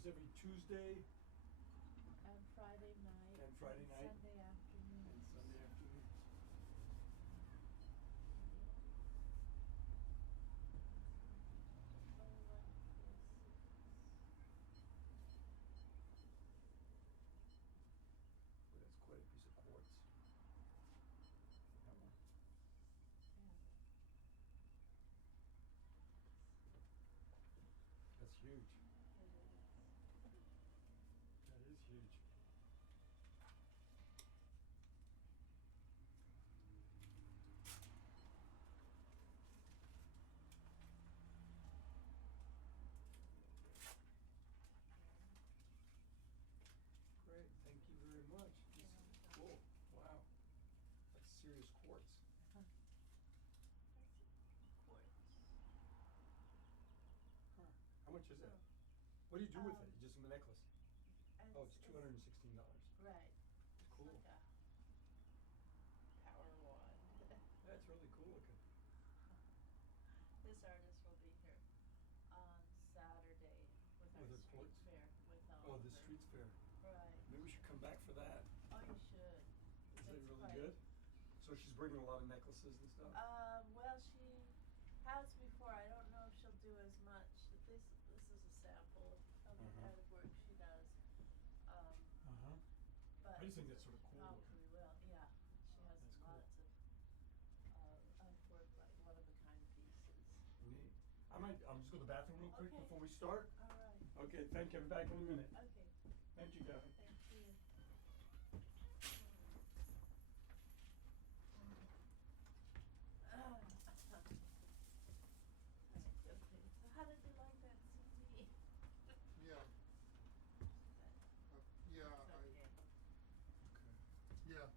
is every Tuesday And Friday night. and Friday night. Sunday afternoon. And Sunday afternoon. Well, that's quite a piece of quartz. That one. That's huge. That is huge. Great, thank you very much. This is cool. Wow. That's serious quartz. Huh. How much is that? What do you do with it? Just a necklace? Oh, it's $216. Right. It's cool. Like a power wand. That's really cool looking. This artist will be here on Saturday with our With her street quartz? fair with all Oh, of the her- streets fair. Right. Maybe we should come back for that. Oh, you should. Is it It's really quite- good? So she's bringing a lot of necklaces and stuff? Well, she has before. I don't know if she'll do as much. This is a sample of the kind of work she does. Uh-huh. But I just think that's sort of cool probably looking. will. Yeah, she has That's cool. lots of work, like one of a kind pieces. Neat. I'm just going to the bathroom real quick Okay. before we start. All right. Okay, thank you. I'll be back in a minute. Okay. Thank you, Gavin. Thank you. So how did you like that CD? Yeah, yeah, It's okay. Okay. yeah.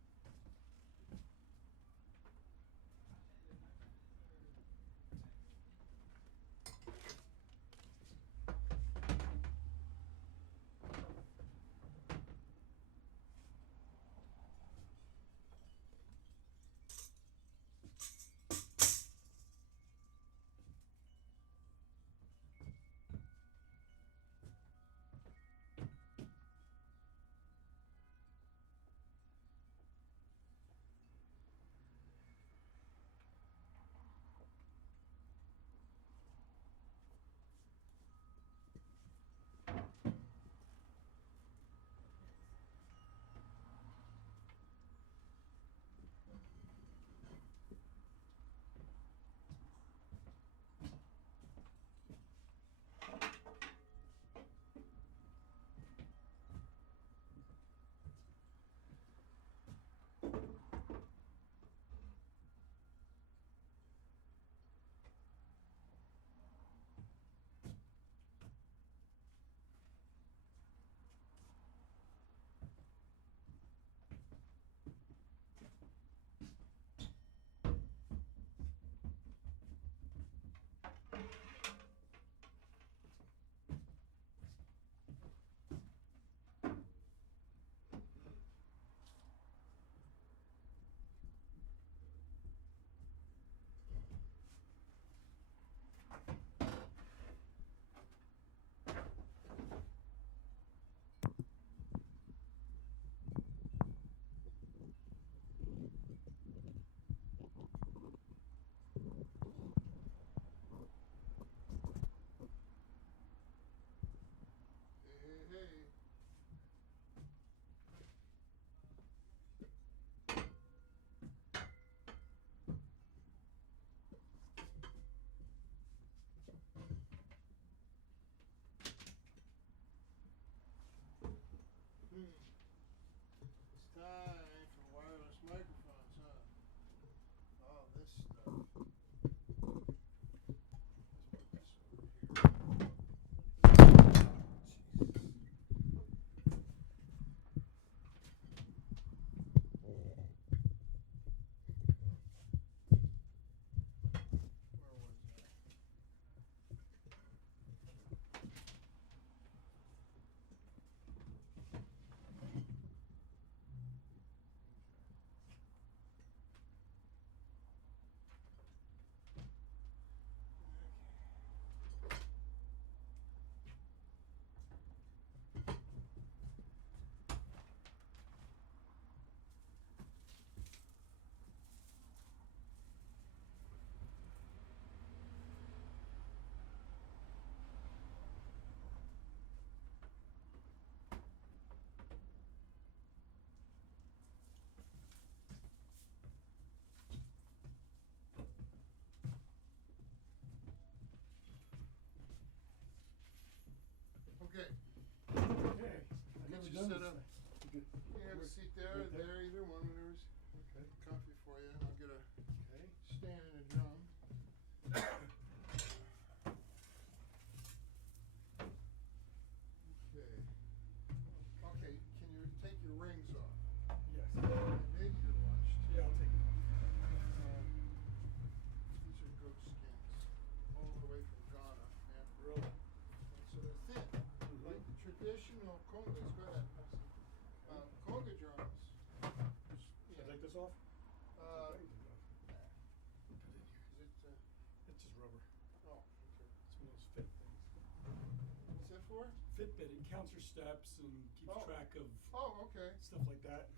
for? Fitbit. It counts your steps and keeps Oh. track of Oh, okay. stuff like that.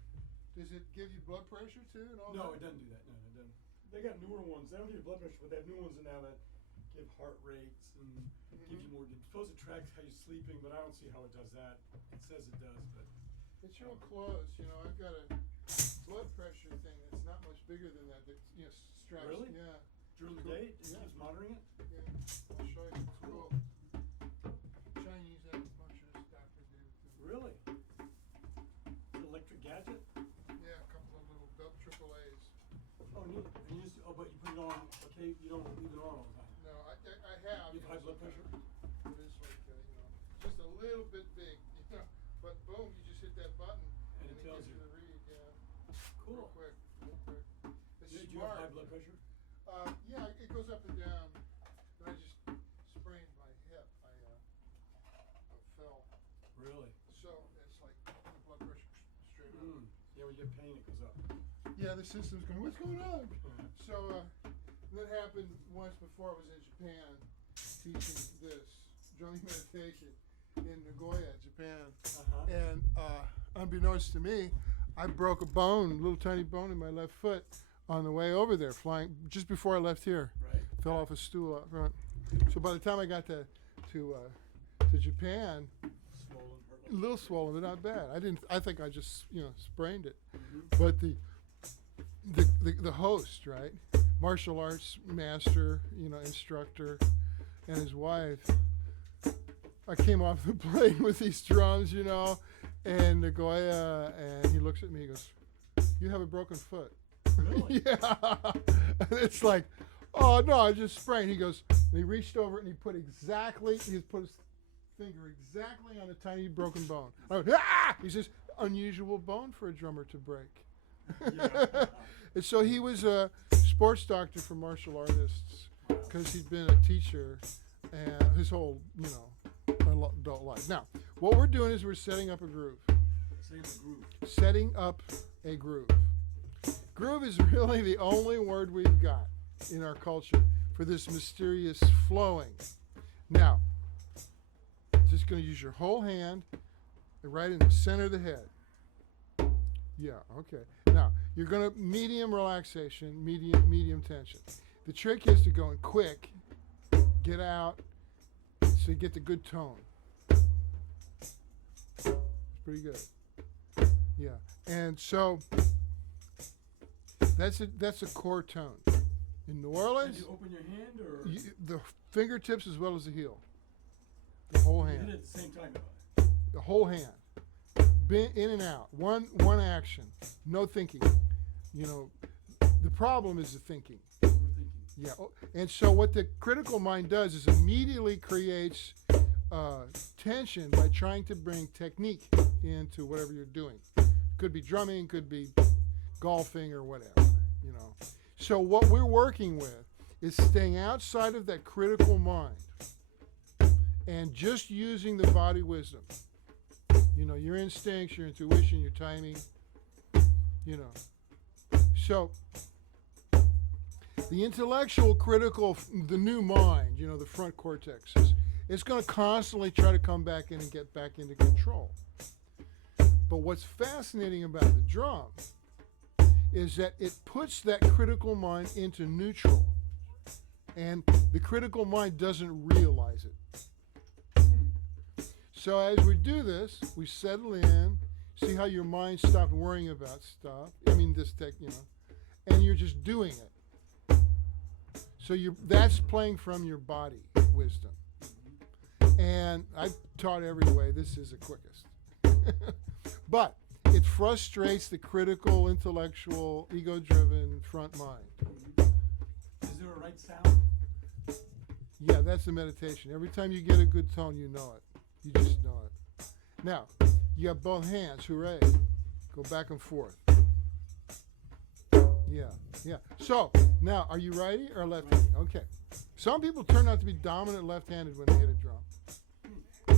Does it give you blood pressure too and all No, that? it doesn't do that. No, it doesn't. They got newer ones. They don't give you blood pressure, but they have new ones now that give heart rates and gives you more. It's supposed to track how you're sleeping, but I don't see how it does that. It says it does, but It's real close. You know, I've got a blood pressure thing that's not much bigger than that. That straps. Really? Yeah. during the Cool. day, it Yeah. keeps monitoring it. Yeah. I'll show you. It's cool. Chinese acupuncturist doctor gave it to me. Really? An electric gadget? Yeah, a couple of little triple A's. Oh, neat. And you just but you put it on. Okay, you don't leave it on all the time. No, I have. You have high blood pressure? It is like just a little bit big, but boom, you just hit that button And it it tells gives you. the read. Yeah. Cool. Real quick. It's Do you smart. have high blood pressure? Yeah, it goes up and down. But I just sprained my hip. I fell. Really? So it's like the blood pressure straight up. Yeah, when you get pain, it goes up. Yeah, the system's going, what's going on? So that happened once before I was in Japan teaching this drumming meditation in Nagoya, Japan. And unbeknownst to me, I broke a bone, little tiny bone in my left foot on the way over there, flying just before I left here. Right. Fell off a stool out front. So by the time I got to Japan, Swollen, hurt. a little swollen, but not bad. I think I just sprained it. Mm-hmm. But the host, right, martial arts master, instructor, and his wife. I came off the plane with these drums, and Nagoya, and he looks at me. He goes, "You have a broken foot." Really? Yeah. And it's like, oh no, I just sprained. He goes, and he reached over and he put his finger exactly on a tiny broken bone. I went, ah! He says, unusual bone for a drummer to break. Yeah. And so he was a sports doctor for martial artists because he'd been a teacher and his whole, adult life. Now, what we're doing is we're setting up a groove. Same groove. Setting up a groove. Groove is really the only word we've got in our culture for this mysterious flowing. Now, just going to use your whole hand right in the center of the head. Yeah, okay. Now, you're going to medium relaxation, medium tension. The trick is to go in quick, get out, so you get the good tone. It's pretty good. Yeah, and so that's a core tone. In New Orleans, Did you open your hand or the fingertips as well as the heel. The whole you hit hand. it at the same time? The whole hand. In and out. One action. No thinking. The problem is the thinking. Overthinking. Yeah. And so what the critical mind does is immediately creates tension by trying to bring technique into whatever you're doing. Could be drumming, could be golfing or whatever, So what we're working with is staying outside of that critical mind and just using the body wisdom. Your instincts, your intuition, your timing, So the intellectual critical, the new mind, the front cortex, it's going to constantly try to come back in and get back into control. But what's fascinating about the drum is that it puts that critical mind into neutral. And the critical mind doesn't realize it. So as we do this, we settle in, see how your mind stopped worrying about stuff. And you're just doing it. So that's playing from your body wisdom. And I've taught every way. This is the quickest. But it frustrates the critical, intellectual, ego-driven front mind. Is there a right sound? Yeah, that's the meditation. Every time you get a good tone, you know it. You just know it. Now, you got both hands. Hooray. Go back and forth. Yeah. So, now, are you righty or lefty? Okay. Some people turn out to be dominant left-handed when they hit a drum.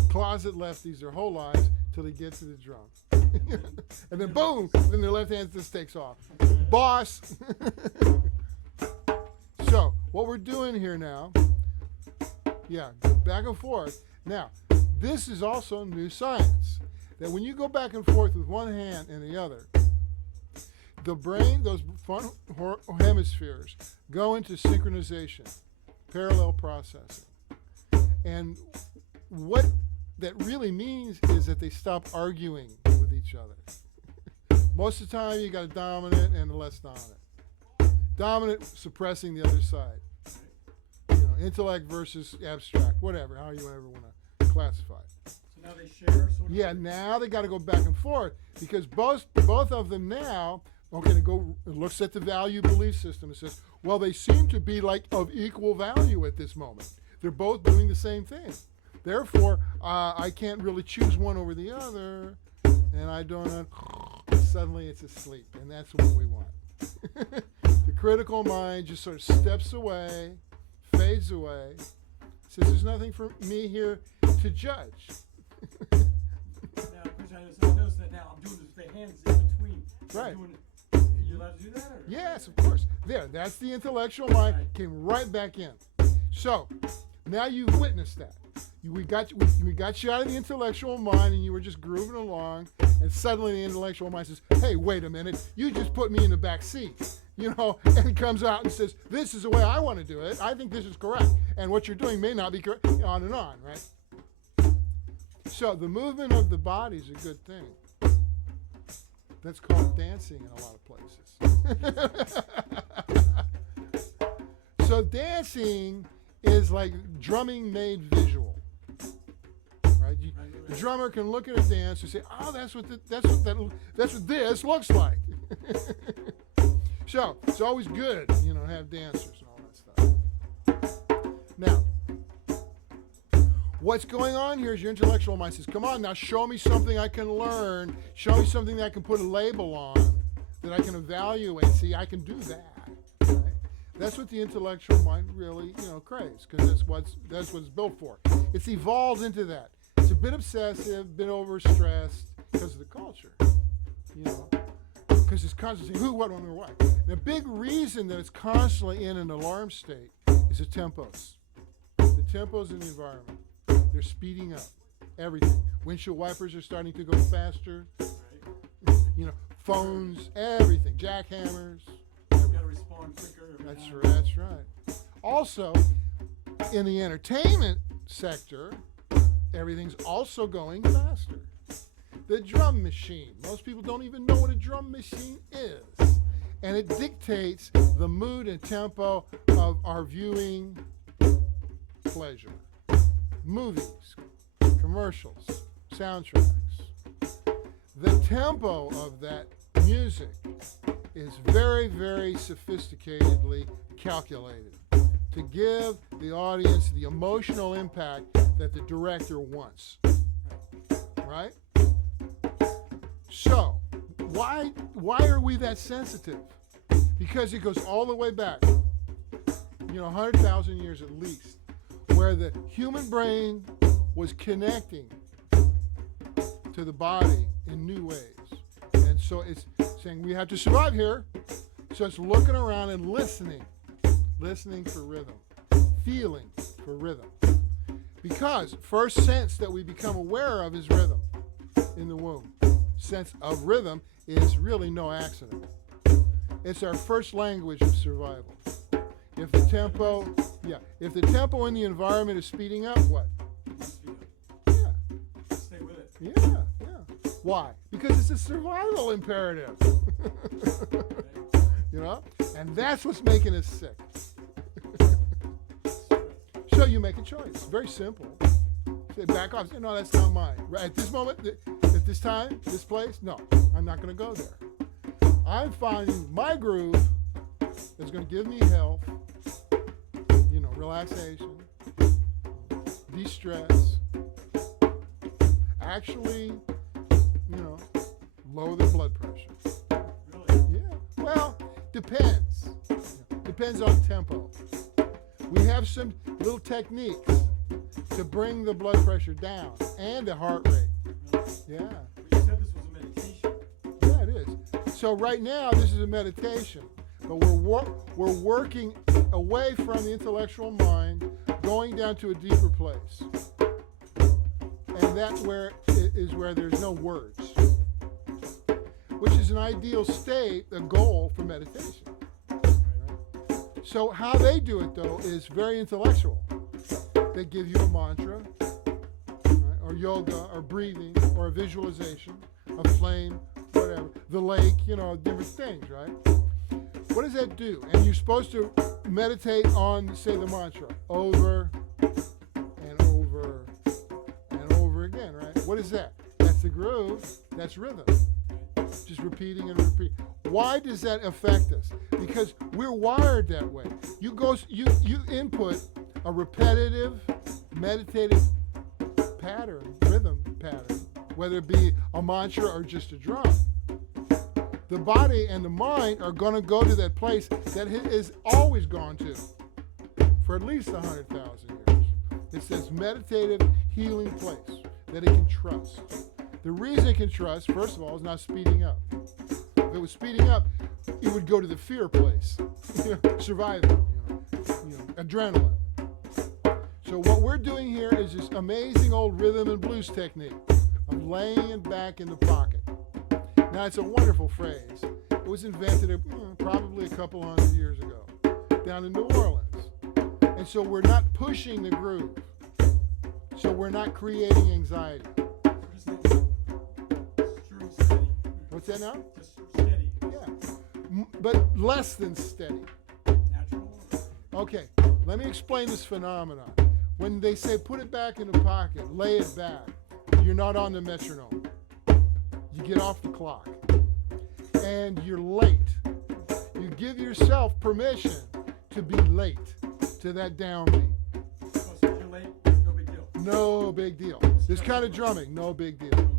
Closet lefties their whole lives till they get to the drum. And then boom, then their left hand just takes off. Boss! So, what we're doing here now, go back and forth. Now, this is also new science. That when you go back and forth with one hand and the other, the brain, those front hemispheres, go into synchronization, parallel processing. And what that really means is that they stop arguing with each other. Most of the time, you got a dominant and a less dominant. Dominant suppressing the other side. Intellect versus abstract, whatever, how you ever want to classify it. So now they share, sort of? Yeah, now they got to go back and forth because both of them now are going to go looks at the value belief system and says, well, they seem to be like of equal value at this moment. They're both doing the same thing. Therefore, I can't really choose one over the other, and I don't know. Suddenly it's asleep, and that's what we want. The critical mind just sort of steps away, fades away, says there's nothing for me here to judge. Now, Chris, I noticed that now I'm doing this with the hands in between. Right. You allowed to do that? Or? Yes, of course. There, that's the intellectual mind, Right. came right back in. So, now you've witnessed that. We got you out of the intellectual mind and you were just grooving along, and suddenly the intellectual mind says, hey, wait a minute, you just put me in the back seat. And it comes out and says, this is the way I want to do it. I think this is correct. And what you're doing may not be correct, on and on, right? So the movement of the body is a good thing. That's called dancing in a lot of places. So dancing is like drumming made visual. Right? The drummer can look at a dance and say, "Oh, that's what this looks like." So it's always good, to have dancers and all that stuff. Now, what's going on here is your intellectual mind says, "Come on, now show me something I can learn. Show me something that I can put a label on, that I can evaluate. See, I can do that." Right? That's what the intellectual mind really, craves, because that's what it's built for. It's evolved into that. It's a bit obsessive, a bit overstressed because of the culture, because it's constantly who, what, when, or what. And a big reason that it's constantly in an alarm state is the tempos. The tempos in the environment. They're speeding up everything. Windshield wipers are starting to go faster. Right. Phones, everything, jackhammers. You've got to respond quicker. That's right. Also, in the entertainment sector, everything's also going faster. The drum machine. Most people don't even know what a drum machine is. And it dictates the mood and tempo of our viewing pleasure. Movies, commercials, soundtracks. The tempo of that music is very, very sophisticatedly calculated to give the audience the emotional impact that the director wants. Right? So, why are we that sensitive? Because it goes all the way back, 100,000 years at least, where the human brain was connecting to the body in new ways. And so it's saying we have to survive here. So it's looking around and listening for rhythm, feeling for rhythm. Because first sense that we become aware of is rhythm in the womb. Sense of rhythm is really no accident. It's our first language of survival. If the tempo in the environment is speeding up, what? Yeah. Stay with it. Yeah. Why? Because it's a survival imperative. And that's what's making us sick. So you make a choice. Very simple. Say back off. Say, no, that's not mine. Right at this moment, at this time, this place, no, I'm not going to go there. I'm finding my groove that's going to give me health, relaxation, de-stress, actually, lower the blood pressure. Really? Yeah. Well, depends. Depends on tempo. We have some little techniques to bring the blood pressure down and the heart rate. Yeah. But you said this was a meditation. Yeah, it is. So right now, this is a meditation, but we're working away from the intellectual mind, going down to a deeper place. and that is where there's no words, which is an ideal state, a goal for meditation. Right? So how they do it though is very intellectual. They give you a mantra, right? Or yoga, or breathing, or a visualization, a flame, whatever, the lake, different things, right? What does that do? And you're supposed to meditate on, say, the mantra over and over and over again, right? What is that? That's the groove. That's rhythm. Just repeating and repeating. Why does that affect us? Because we're wired that way. You input a repetitive, meditative pattern, rhythm pattern, whether it be a mantra or just a drum. The body and the mind are going to go to that place that it has always gone to for at least 100,000 years. It's this meditative, healing place that it can trust. The reason it can trust, first of all, is not speeding up. If it was speeding up, it would go to the fear place, survival, adrenaline. So what we're doing here is this amazing old rhythm and blues technique of laying it back in the pocket. Now, it's a wonderful phrase. It was invented probably a couple hundred years ago down in New Orleans. And so we're not pushing the groove. So we're not creating anxiety. What's that now? Just steady. Yeah. But less than steady. Natural. Okay, let me explain this phenomenon. When they say put it back in the pocket, lay it back, you're not on the metronome. You get off the clock. And you're late. You give yourself permission to be late to that downbeat. Oh, so if you're late, no big deal. No big deal. This kind of drumming, no big deal. Don't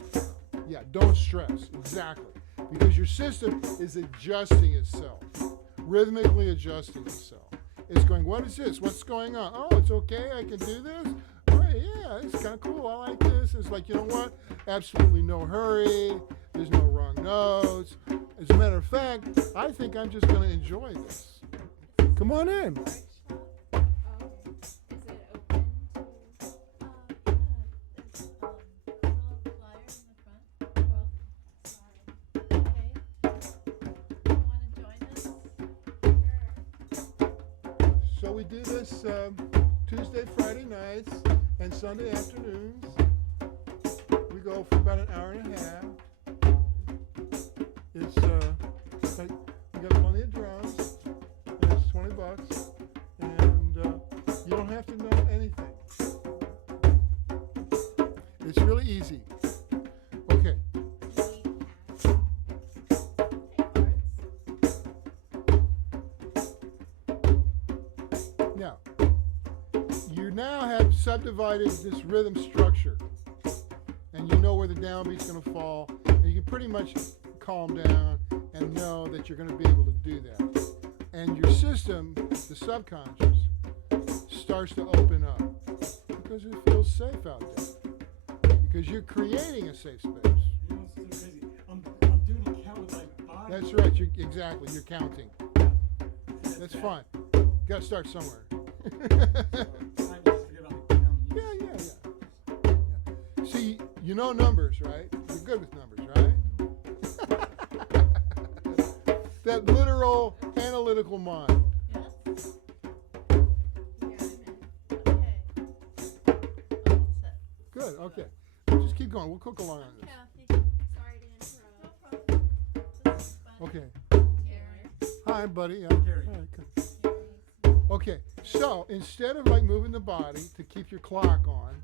stress over it. Yeah, don't stress. Exactly. Because your system is adjusting itself, rhythmically adjusting itself. It's going, what is this? What's going on? Oh, it's okay. I can do this. All right, yeah, it's kind of cool. I like this. It's like, you know what? Absolutely no hurry. There's no wrong notes. As a matter of fact, I think I'm just going to enjoy this. Come on in. Workshop? Is it open to? Yeah, there's a little flyer in the front. Well, sorry. Okay. You wanna join us? So we do this Tuesday, Friday nights, and Sunday afternoons. We go for about an hour and a half. It's like we got plenty of drums. It's $20, and you don't have to know anything. It's really easy. Okay. Now, you now have subdivided this rhythm structure, and you know where the downbeat's going to fall, and you can pretty much calm down and know that you're going to be able to do that. And your system, the subconscious, starts to open up because it feels safe out there, because you're creating a safe space. You know, it's so crazy. I'm doing a count with my body. That's right. Exactly. You're counting. That's bad. fine. Got to start somewhere. Time just forget about the count. Yeah. See, you know numbers, right? You're good with numbers, right? That literal, analytical mind. Yes. Yeah, I'm in. Okay. All set. Good. Okay. Just keep going. We'll cook along on this. Kathy. Sorry to interrupt. No problem. This is fun. Okay. Gary. Hi, buddy. Yeah. Gary. All right, good. Okay. So instead of like moving the body to keep your clock on,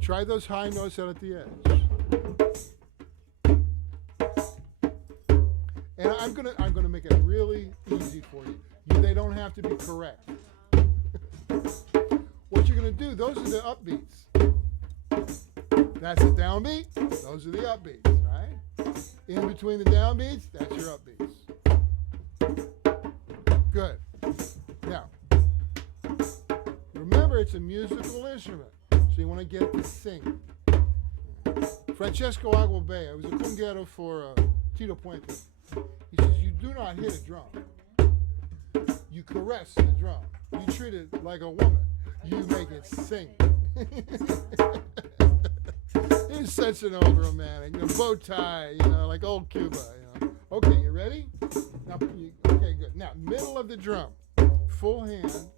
try those high notes out at the edge. And I'm gonna make it really easy for you. They don't have to be correct. What you're gonna do? Those are the upbeats. That's the downbeat. Those are the upbeats, right? In between the downbeats, that's your upbeats. Good. Now, remember it's a musical instrument, so you want to get it to sing. Francesco Aguabea, it was a cunguero for Tito Puente. He says, you do not hit a drum. You caress the drum. You treat it like a woman. You make it sing. He's such an old romantic. Bow tie, like old Cuba. Okay, you ready? Now, okay, good. Now, middle of the drum, full hand,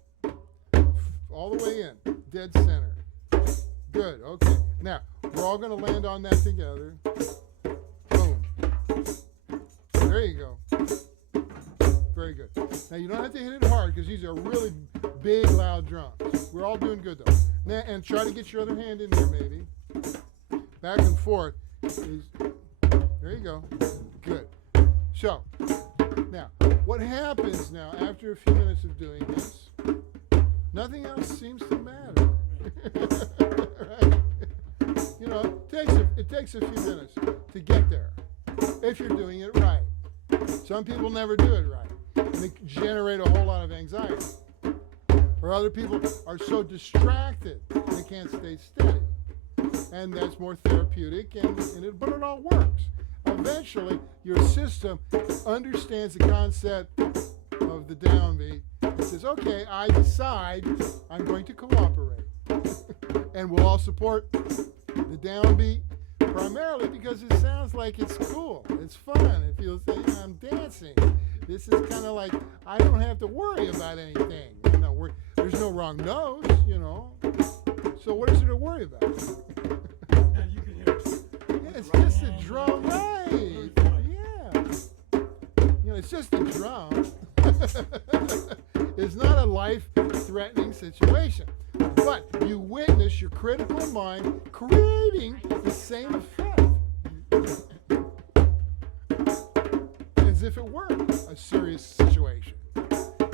all the way in, dead center. Good. Okay. Now, we're all going to land on that together. Boom. There you go. Very good. Now, you don't have to hit it hard because these are really big, loud drums. We're all doing good, though. Now, and try to get your other hand in there, maybe. Back and forth. There you go. Good. So, now, what happens now after a few minutes of doing this? Nothing else seems to matter. Right? It takes a few minutes to get there if you're doing it right. Some people never do it right. And they generate a whole lot of anxiety. Or other people are so distracted they can't stay steady. And that's more therapeutic, but it all works. Eventually, your system understands the concept of the downbeat. It says, okay, I decide I'm going to cooperate. And we'll all support the downbeat primarily because it sounds like it's cool. It's fun. It feels like I'm dancing. This is kind of like I don't have to worry about anything. There's no wrong notes, So what is there to worry about? Now you can hear it. Yeah, it's just a drum, right? Yeah. It's just a drum. It's not a life-threatening situation. But you witness your critical mind creating the same effect as if it were a serious situation.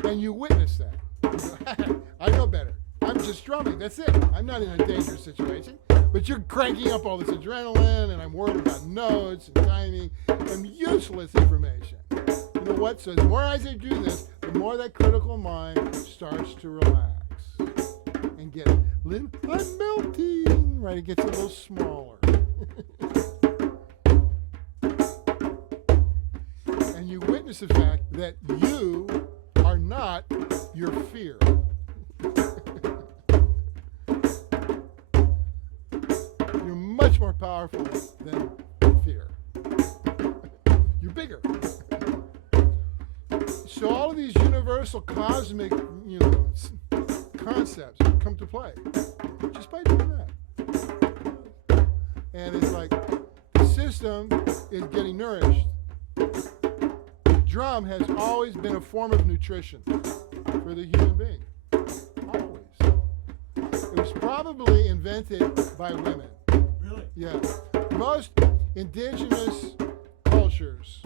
And you witness that. I know better. I'm just drumming. That's it. I'm not in a dangerous situation. But you're cranking up all this adrenaline, and I'm worried about notes and timing and useless information. You know what? So the more I do this, the more that critical mind starts to relax and get a little, I'm melting, right? It gets a little smaller. And you witness the fact that you are not your fear. You're much more powerful than fear. You're bigger. So all of these universal cosmic, concepts come to play just by doing that. And it's like the system is getting nourished. The drum has always been a form of nutrition for the human being. Always. It was probably invented by women. Really? Yeah. Most indigenous cultures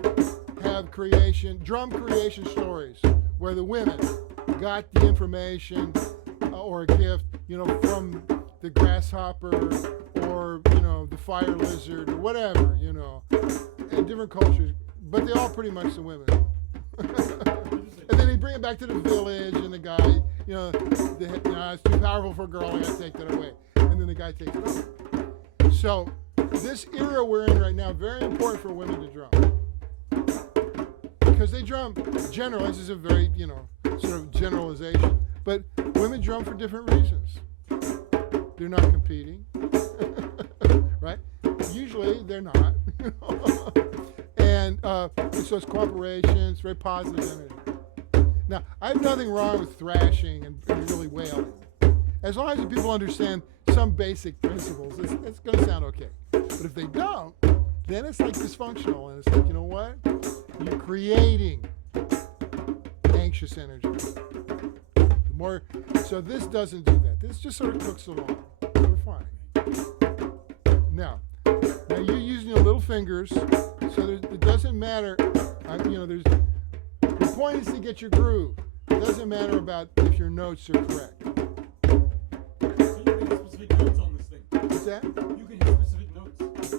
have drum creation stories where the women got the information or a gift, from the grasshopper or, the fire lizard or whatever, in different cultures, but they're all pretty much the women. And then they bring it back to the village, and the guy, it's too powerful for a girl, I gotta take that away. And then the guy takes it over. So, this era we're in right now, very important for women to drum. Because they drum, generally, this is a very, sort of generalization, but women drum for different reasons. They're not competing, right? Usually, they're not. And so it's cooperation, it's very positive energy. Now, I have nothing wrong with thrashing and really wailing. As long as the people understand some basic principles, it's going to sound okay. But if they don't, then it's like dysfunctional. And it's like, you know what? You're creating anxious energy. So this doesn't do that. This just sort of cooks along. We're fine. Now you're using your little fingers, so it doesn't matter. The point is to get your groove. It doesn't matter about if your notes are correct. So you can hit specific notes on this thing. What's that? You can hit specific notes.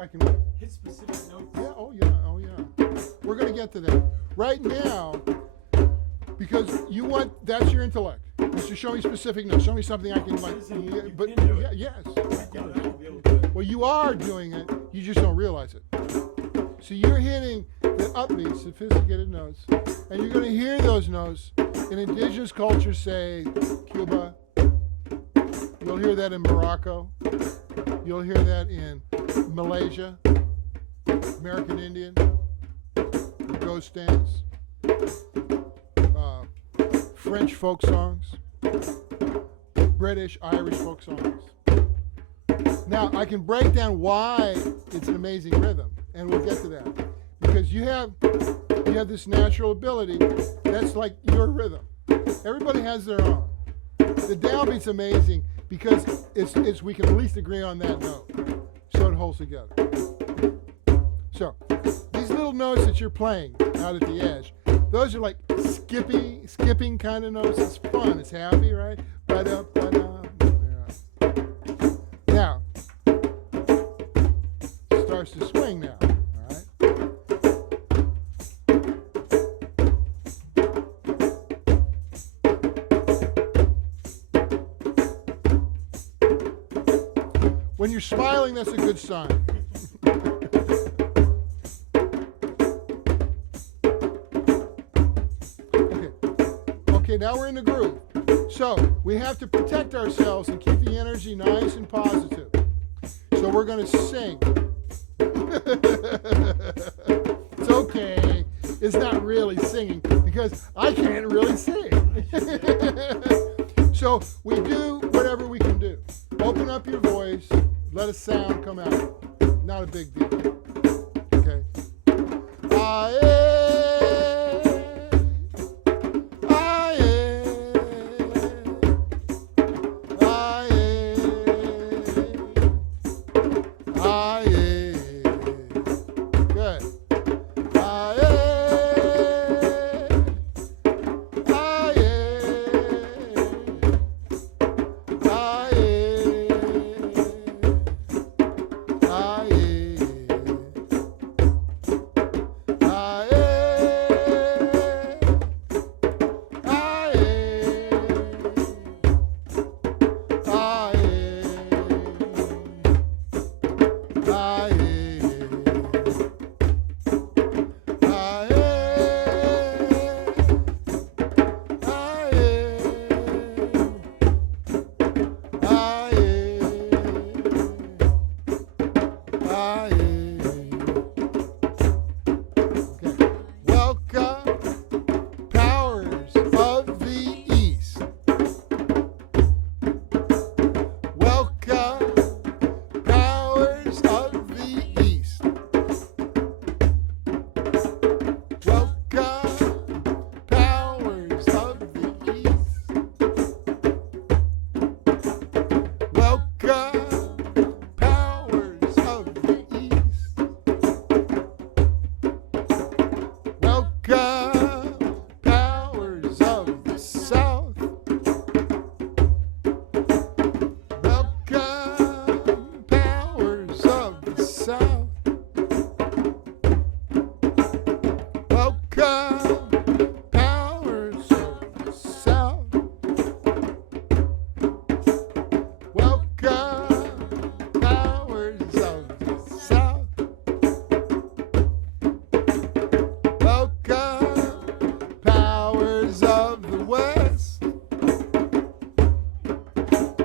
I can hit specific notes. Yeah. Oh yeah. We're gonna get to that right now because that's your intellect. Is to show me specific notes. Show me something I can like. Yes. Well, you are doing it. You just don't realize it. So you're hitting the upbeat, sophisticated notes, and you're going to hear those notes in indigenous cultures say, Cuba, You'll hear that in Morocco. You'll hear that in Malaysia, American Indian, ghost dance, French folk songs, British, Irish folk songs. Now, I can break down why it's an amazing rhythm, and we'll get to that. Because you have this natural ability that's like your rhythm. Everybody has their own. The downbeat's amazing because it's we can at least agree on that note, so it holds together. So these little notes that you're playing out at the edge, those are like skipping kind of notes. It's fun. It's happy, right? Ba-da, ba-da. Yeah. Now it starts to swing now. All right. When you're smiling, that's a good sign. Okay, now we're in the groove. So we have to protect ourselves and keep the energy nice and positive. So we're going to sing. It's okay. It's not really singing because I can't really sing. So we do whatever we can do. Open up your voice. Let a sound come out. Not a big deal. Okay.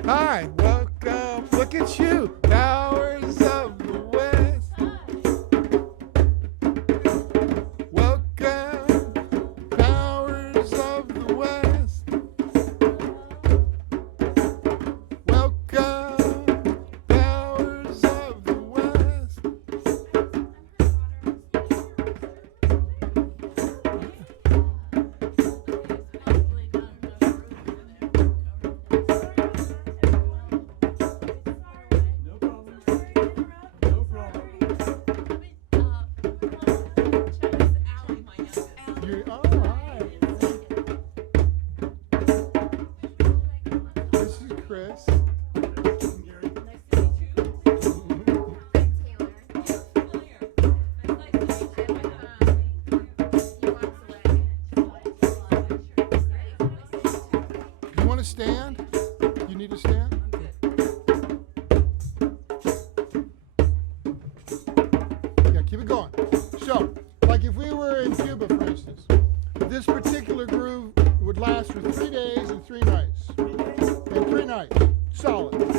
Hi, welcome. Look at you, powers of the West. Welcome, powers of the West. Welcome, powers of the West. You're, oh, hi. This is Chris. You want to stand? You need to stand? Yeah, keep it going. So, like if we were in Cuba, for instance, this particular groove would last for 3 days and 3 nights. And 3 nights. Solid.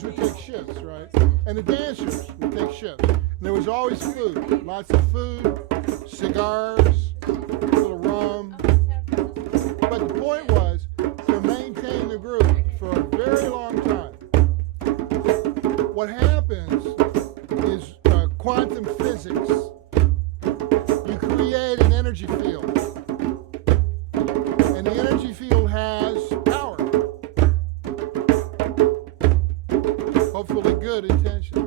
drummers would take shifts, right? And the dancers would take shifts. And there was always food, lots of food, cigars, a little rum. But the point was to maintain the group for a very long time. What happens is quantum physics. You create an energy field. And the energy field has power. Hopefully good intentions.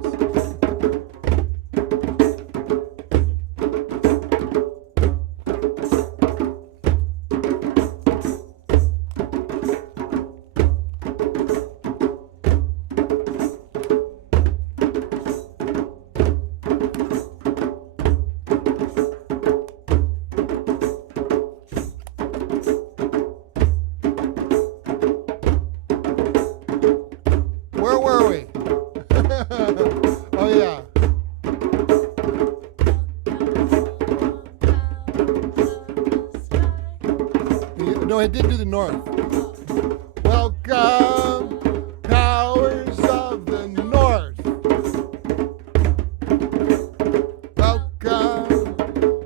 Where were we? Oh yeah. No, I did do the north. Welcome, powers of the north. Welcome,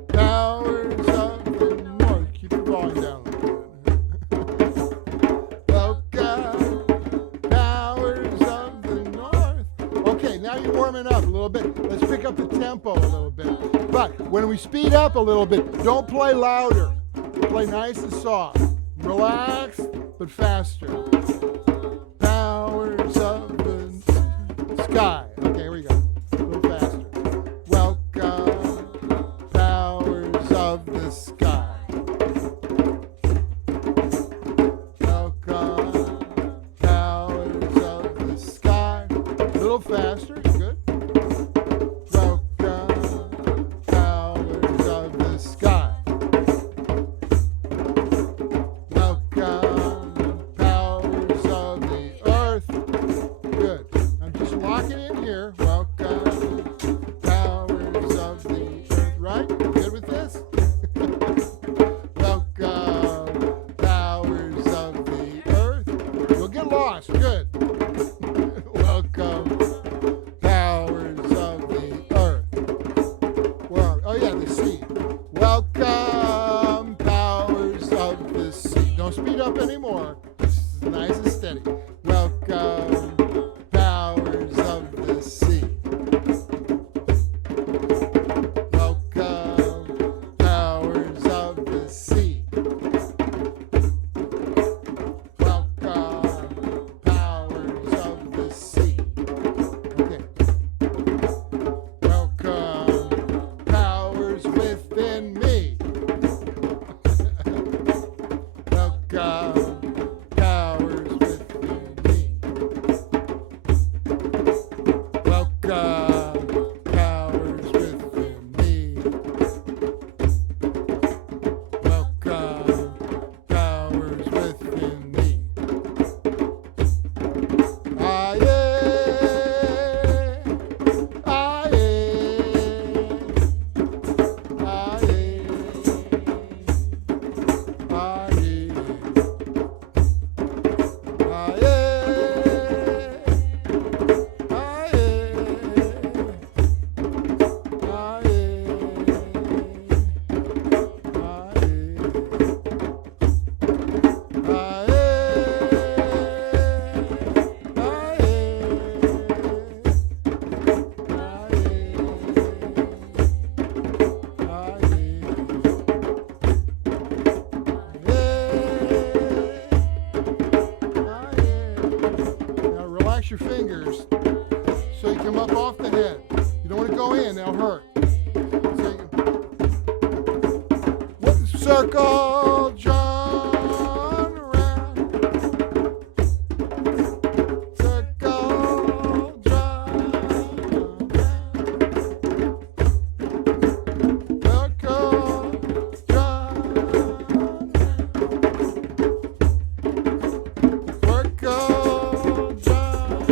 powers of the north. Keep the volume down a little bit. Welcome, powers of the north. Okay, now you're warming up a little bit. Let's pick up the tempo a little bit. But when we speed up a little bit, don't play louder. Play nice and soft. Relax, but faster. Powers of the sky. Okay, here we go. A little faster. Welcome, powers of the sky. Welcome, powers of the sky. A little faster, good. Welcome, powers of the sky. Welcome, powers of the earth. Good. I'm just locking in here. Welcome, powers of the earth. Right? Good with this? Welcome, powers of the earth. You'll get lost. Good. Welcome, powers of the earth. Where are we? Oh yeah, the sea. Welcome, powers of the sea. Don't speed up anymore. This is nice and steady. Welcome, powers of the sea. Welcome, powers of the sea. Welcome, powers of the sea. Okay. Welcome, powers within me. Welcome, powers within me. Welcome, powers within me. Welcome, powers within me. Ah, yeah. Ah, yeah. Ah, yeah. Ah, yeah. Ah, yeah. Ah, yeah. Ah, Now relax your fingers so you come up off the head. You don't want to go in, they'll hurt. So you can... Circle, John, around. Circle, John, around. Circle, John, Circle, John,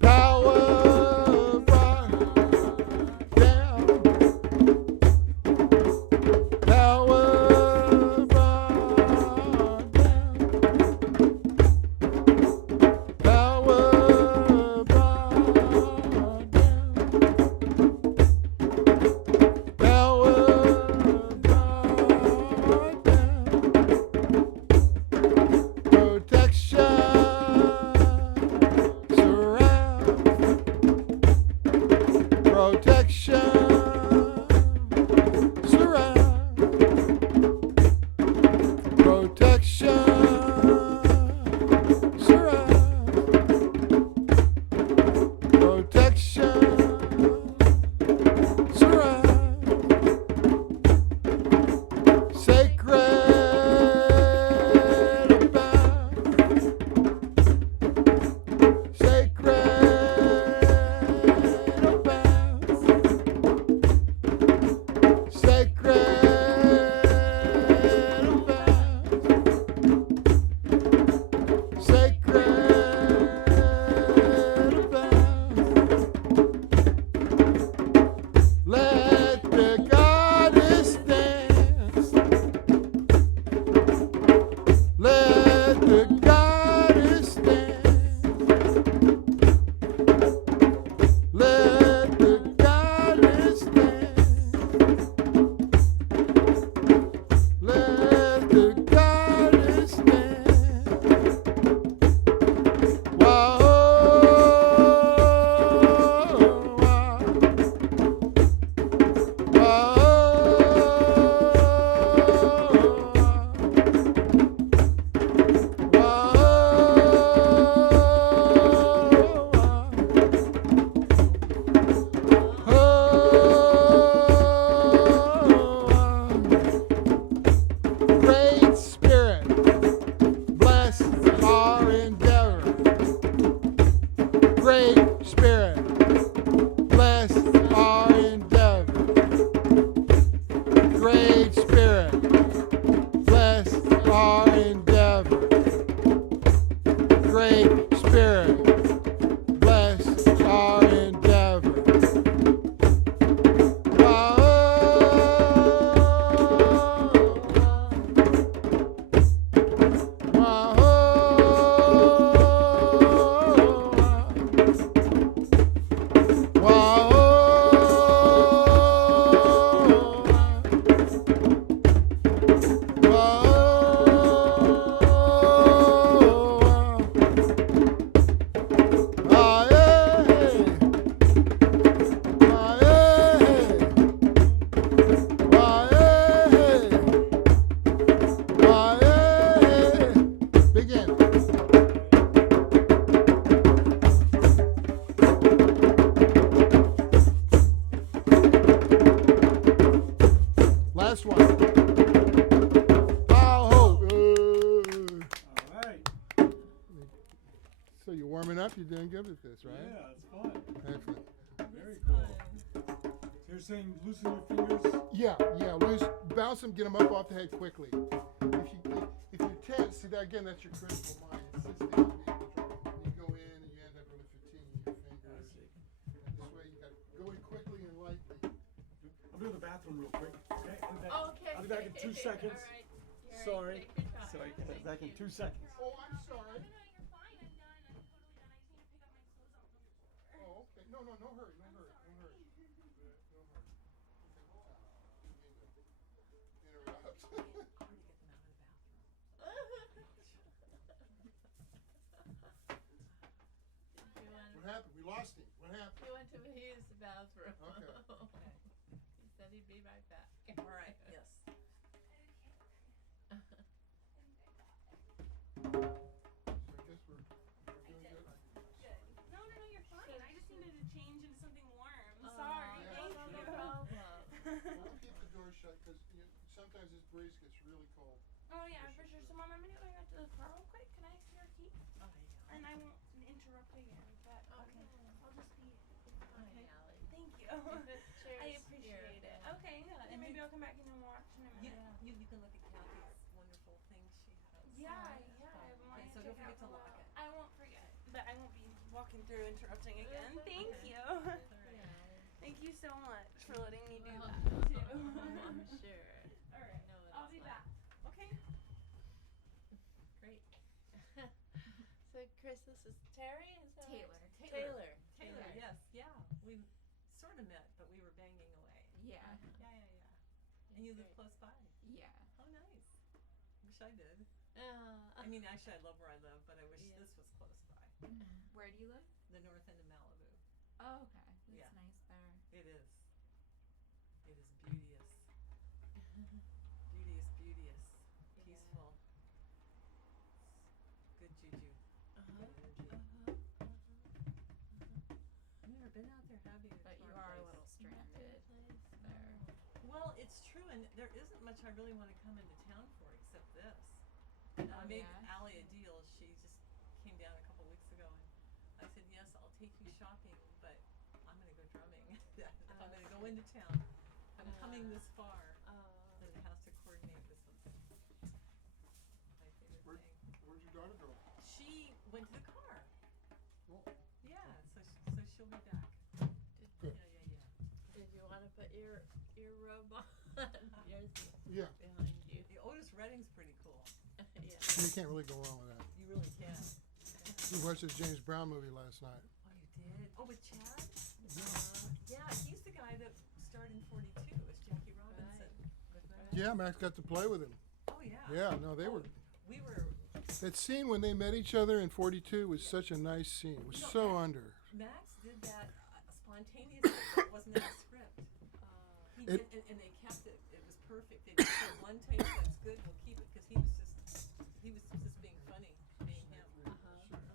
around. Let the goddess dance. Let the goddess dance. Let the goddess dance. Let the goddess dance. Wow. Great Spirit, bless our endeavor. Great Spirit, bless our endeavor. Great Spirit, bless our endeavor. Great Spirit, bless our endeavor. Begin. Last one. I'll hope. All right. So you're warming up. You're doing good with this, right? Yeah, it's fun. Excellent. Very cool. So you're saying loosen your fingers? Yeah, loose, bounce them, get them up off the head quickly. If you're tense, see that again, that's your critical mind. It sits down and you go in and you end up really fatiguing your fingers. And this way you got to go in quickly and lightly. I'll go to the bathroom real quick. Okay? Okay. I'll be back in 2 seconds. All right. All right, Sorry. take your time. Sorry, Take back in 2 seconds. Oh, I'm sorry. No, you're fine. I'm done. I'm totally done. I just need to pick up my clothes off the floor. Oh, okay. No hurry. No hurry. I'm sorry. What happened? We lost him. What happened? He went to use the bathroom. Okay. He said he'd be right back. All right, yes. So I guess we're doing good. No, you're fine. I just needed to change into something warm. Oh, Sorry. yeah. Thank no you. problem. Well, we'll keep the door shut because sometimes this breeze gets really cold. Oh yeah, for sure. So mom, I'm gonna go out to the car real quick. Can I see your key? Oh, yeah. And I won't interrupt again, but okay. I'll just be. Fine, Okay. Allie. Thank you. Cheers. I appreciate it. Okay. Yeah, And and maybe you- I'll come back in and watch in a You, minute. you can look at Kathy's wonderful things she has. Yeah, I've been wanting so to don't check forget out to the lock wall. it. I won't forget, but I won't be walking through interrupting again. Thank Okay. you. All right. Thank you so much for letting me do Well, that too. I'm sure. All right. No, I'll that's be fine. back. Okay. Great. So, Chris, this is Terry? Is that Taylor. right? Taylor. Taylor, yes, yeah. We sort of met, but we were banging away. Yeah. Yeah. And you live close by. Yeah. Oh, nice. Wish I did. Uh, I mean, actually, I love where I live, but I wish Yeah. this was close by. Where do you live? The north end of Malibu. Oh, okay. It's Yeah. nice there. It is. It is beauteous. Beauteous. Peaceful. Good juju. uh-huh. Good energy. You've never been out there, have you? But To you our are a place? little stranded there. Well, it's true, and there isn't much I really want to come into town for except this. I Oh, made yeah? Allie a deal. She just came down a couple weeks ago, and I said, yes, I'll take you shopping, but I'm going to go drumming. If I'm going to go into town, I I'm coming this far. Oh. That it has to coordinate with something. My favorite thing. Where'd your daughter go? She went to the car. Oh. Yeah, so she'll be back. Good. Yeah. Did you wanna put your robe on? Yours is Yeah, behind you. The Otis Redding's pretty cool. Yeah. you can't really go wrong with that. You really can. We watched this James Brown movie last night. Oh, you did? Oh, with Chad? Yeah. Yeah, he's the guy that starred in 42 as Jackie Robinson. Right. Yeah, Max got to play with him. Oh, yeah. Yeah, no, they Oh, were. We were, That scene when they met each other in 42 was such a nice scene. It was You know, so Max- under. Max did that spontaneously. It wasn't in the script. He It- did, and they kept it. It was perfect. They just said one take that's good. We'll keep it because he was just being funny, being him.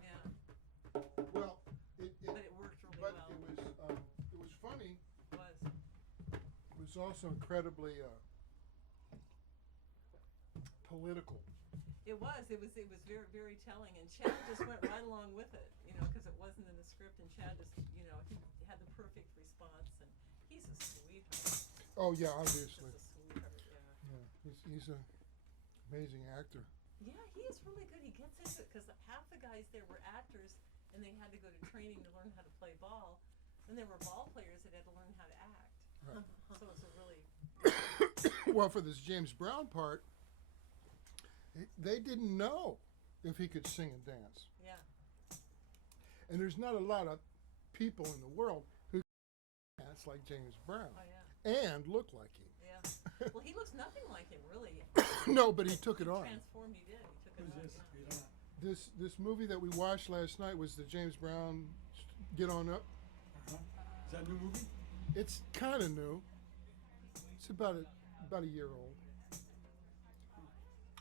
Yeah, Well, but it worked really but well. it was funny. It was. It was also incredibly political. It was very, very telling, and Chad just went right along with it, you know, because it wasn't in the script, and Chad just, you know, he had the perfect response, and he's a sweetheart. Oh yeah, Just obviously. a sweetheart, yeah. Yeah, he's an amazing actor. Yeah, he is really good. He gets into it because half the guys there were actors, and they had to go to training to learn how to play ball. Then there were ball players that had to learn how to act. Right. So it's a really Well, for this James Brown part, they didn't know if he could sing and dance. yeah. And there's not a lot of people in the world who can dance like James Brown Oh yeah. and look like him. Yeah. Well, he looks nothing like him, really. No, but he took it on. Transformed. He did. He took it Who's on. this? Yeah. This movie that we watched last night was the James Brown Get On Up. Is that a new movie? It's kind of new. It's about a year old.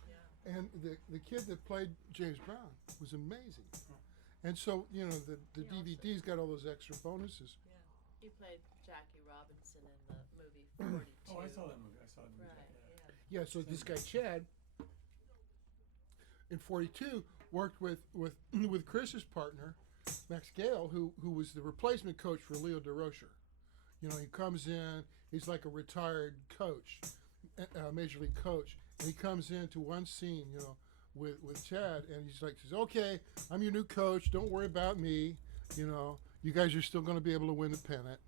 Yeah. And the kid that played James Brown was amazing. And so, you know, the He also- DVD's got all those extra bonuses. Yeah. He played Jackie Robinson in the movie 42. Oh, I saw that movie. I saw the movie. Right, Yeah. yeah. Yeah, so this guy Chad in 42 worked with Chris's partner, Max Gale, who was the replacement coach for Leo DeRocher. You know, he comes in, he's like a retired coach, major league coach, and he comes into one scene, you know, with Chad, and he's like, says, okay, I'm your new coach, don't worry about me, you know, you guys are still going to be able to win the pennant.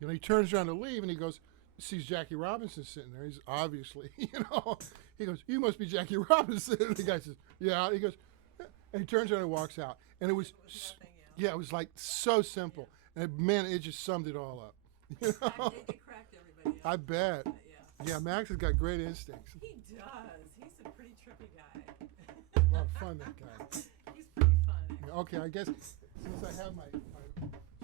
You know, he turns around to leave, and he goes, sees Jackie Robinson sitting there. He's obviously, you know, he goes, you must be Jackie Robinson. And the guy says, yeah. He goes, "Yeah." And he turns around and walks out. And it was, Nothing, yeah. yeah, it was like so simple. And man, it just summed it all up. You know? It cracked everybody up. I bet. Yeah. Yeah, Max has got great instincts. He does. He's a pretty trippy guy. A lot of fun, that guy. He's pretty fun. Yeah, okay, I guess since I have my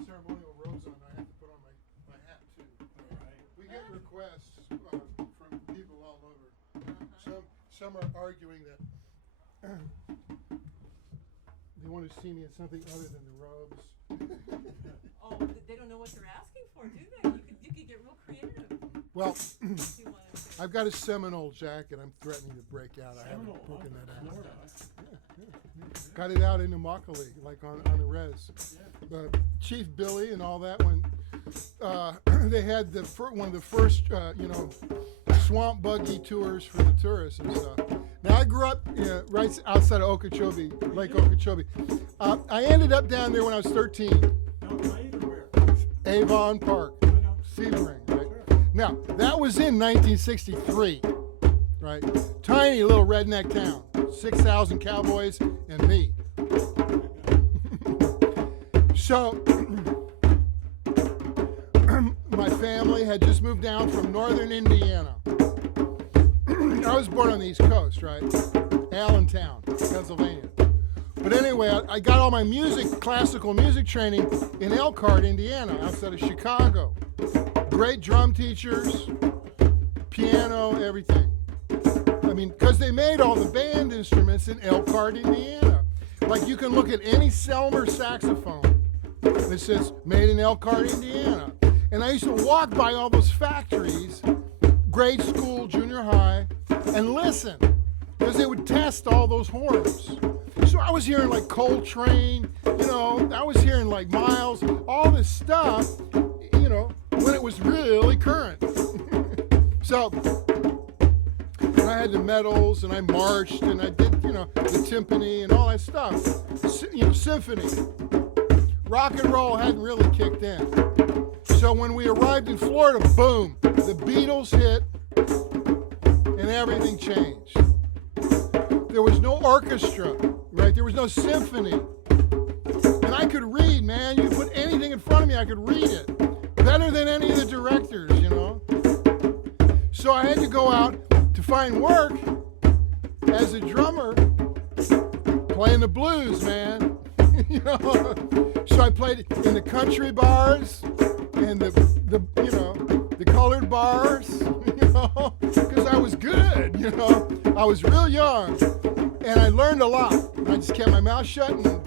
ceremonial robes on, I have to put on my hat too. All right. We get requests from people all over. Some are arguing that they want to see me in something other than the robes. Oh, they don't know what they're asking for, do they? You could get real creative Well, if you wanted to. I've got a Seminole jacket I'm threatening to break out. I haven't Seminole, broken that out. Florida. Got it out in Immokalee, like on the res. But Chief Billy and all that, when they had one of the first, you know, swamp buggy tours for the tourists and stuff. Now, I grew up right outside of Okeechobee, Lake Okeechobee. I ended up down there when I was 13, Now, right or where? Avon Park, I know. Sebring, right? Now, that was in 1963, right? Tiny little redneck town, 6,000 cowboys and me. So, my family had just moved down from northern Indiana. I was born on the East Coast, right? Allentown, Pennsylvania. But anyway, I got all my classical music training in Elkhart, Indiana, outside of Chicago. Great drum teachers, piano, everything. I mean, because they made all the band instruments in Elkhart, Indiana. Like you can look at any Selmer saxophone that says made in Elkhart, Indiana. And I used to walk by all those factories, grade school, junior high, and listen, because they would test all those horns. So I was hearing like Coltrane, you know, I was hearing like Miles, all this stuff, you know, when it was really current. So and I had the medals, and I marched, and I did, the timpani and all that stuff. Symphony. Rock and roll hadn't really kicked in. So when we arrived in Florida, boom, the Beatles hit, and everything changed. There was no orchestra, right? There was no symphony. And I could read, man. You put anything in front of me, I could read it. Better than any of the directors, So I had to go out to find work as a drummer playing the blues, man. So I played in the country bars and the colored bars, because I was good, I was real young, and I learned a lot. And I just kept my mouth shut and,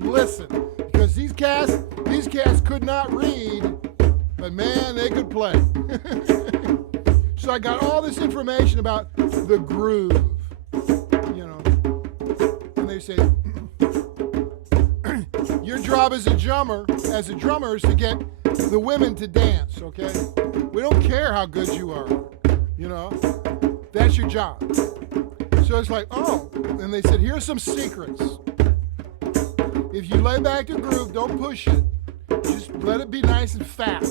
listen, because these cats could not read, but man, they could play. So I got all this information about the groove, and they say, your job as a drummer is to get the women to dance, okay? We don't care how good you are, that's your job. So it's like, oh, and they said, here's some secrets. If you lay back the groove, don't push it. Just let it be nice and fat.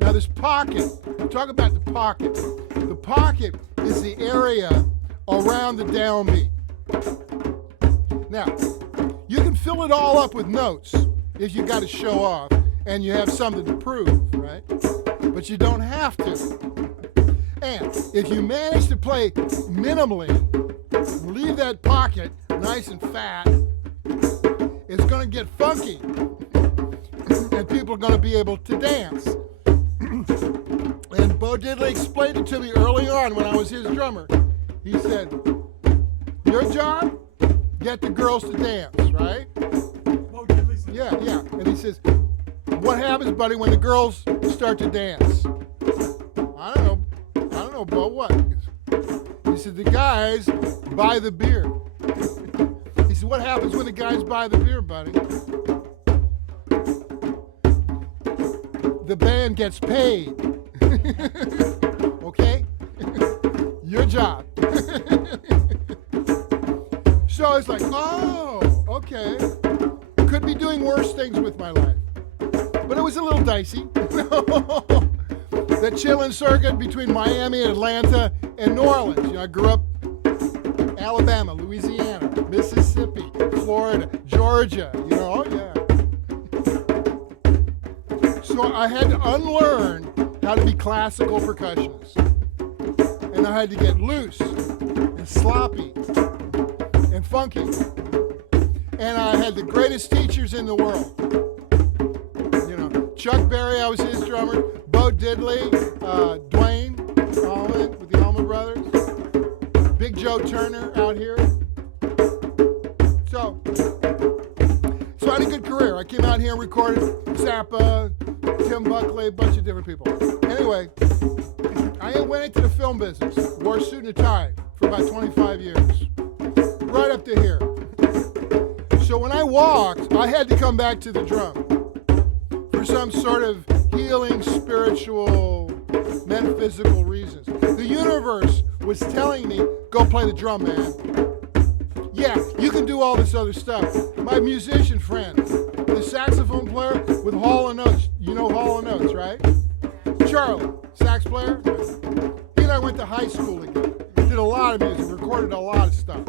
Now this pocket, talk about the pocket. The pocket is the area around the downbeat. Now, you can fill it all up with notes if you got to show off and you have something to prove, right? But you don't have to. And if you manage to play minimally, leave that pocket nice and fat, it's going to get funky. And people are going to be able to dance. And Bo Diddley explained it to me early on when I was his drummer. He said, your job, get the girls to dance, right? Bo Diddley said. Yeah. And he says, what happens, buddy, when the girls start to dance? I don't know, Bo, what? He said, the guys buy the beer. He said, what happens when the guys buy the beer, buddy? The band gets paid. Okay? Your job. So it's like, oh, okay. Could be doing worse things with my life. But it was a little dicey. The chillin' circuit between Miami and Atlanta and New Orleans. I grew up Alabama, Louisiana, Mississippi, Florida, Georgia, oh yeah. So I had to unlearn how to be classical percussionist. And I had to get loose and sloppy and funky. And I had the greatest teachers in the world. Chuck Berry, I was his drummer. Bo Diddley, Dwayne Allman with the Allman Brothers. Big Joe Turner out here. So I had a good career. I came out here and recorded Zappa, Tim Buckley, a bunch of different people. Anyway, I went into the film business, wore a suit and a tie for about 25 years. Right up to here. So when I walked, I had to come back to the drum for some sort of healing, spiritual, metaphysical reasons. The universe was telling me, go play the drum, man. Yeah, you can do all this other stuff. My musician friend, the saxophone player with Hall & Oates. You know Hall & Oates, right? Charlie, sax player. He and I went to high school together. Did a lot of music, recorded a lot of stuff.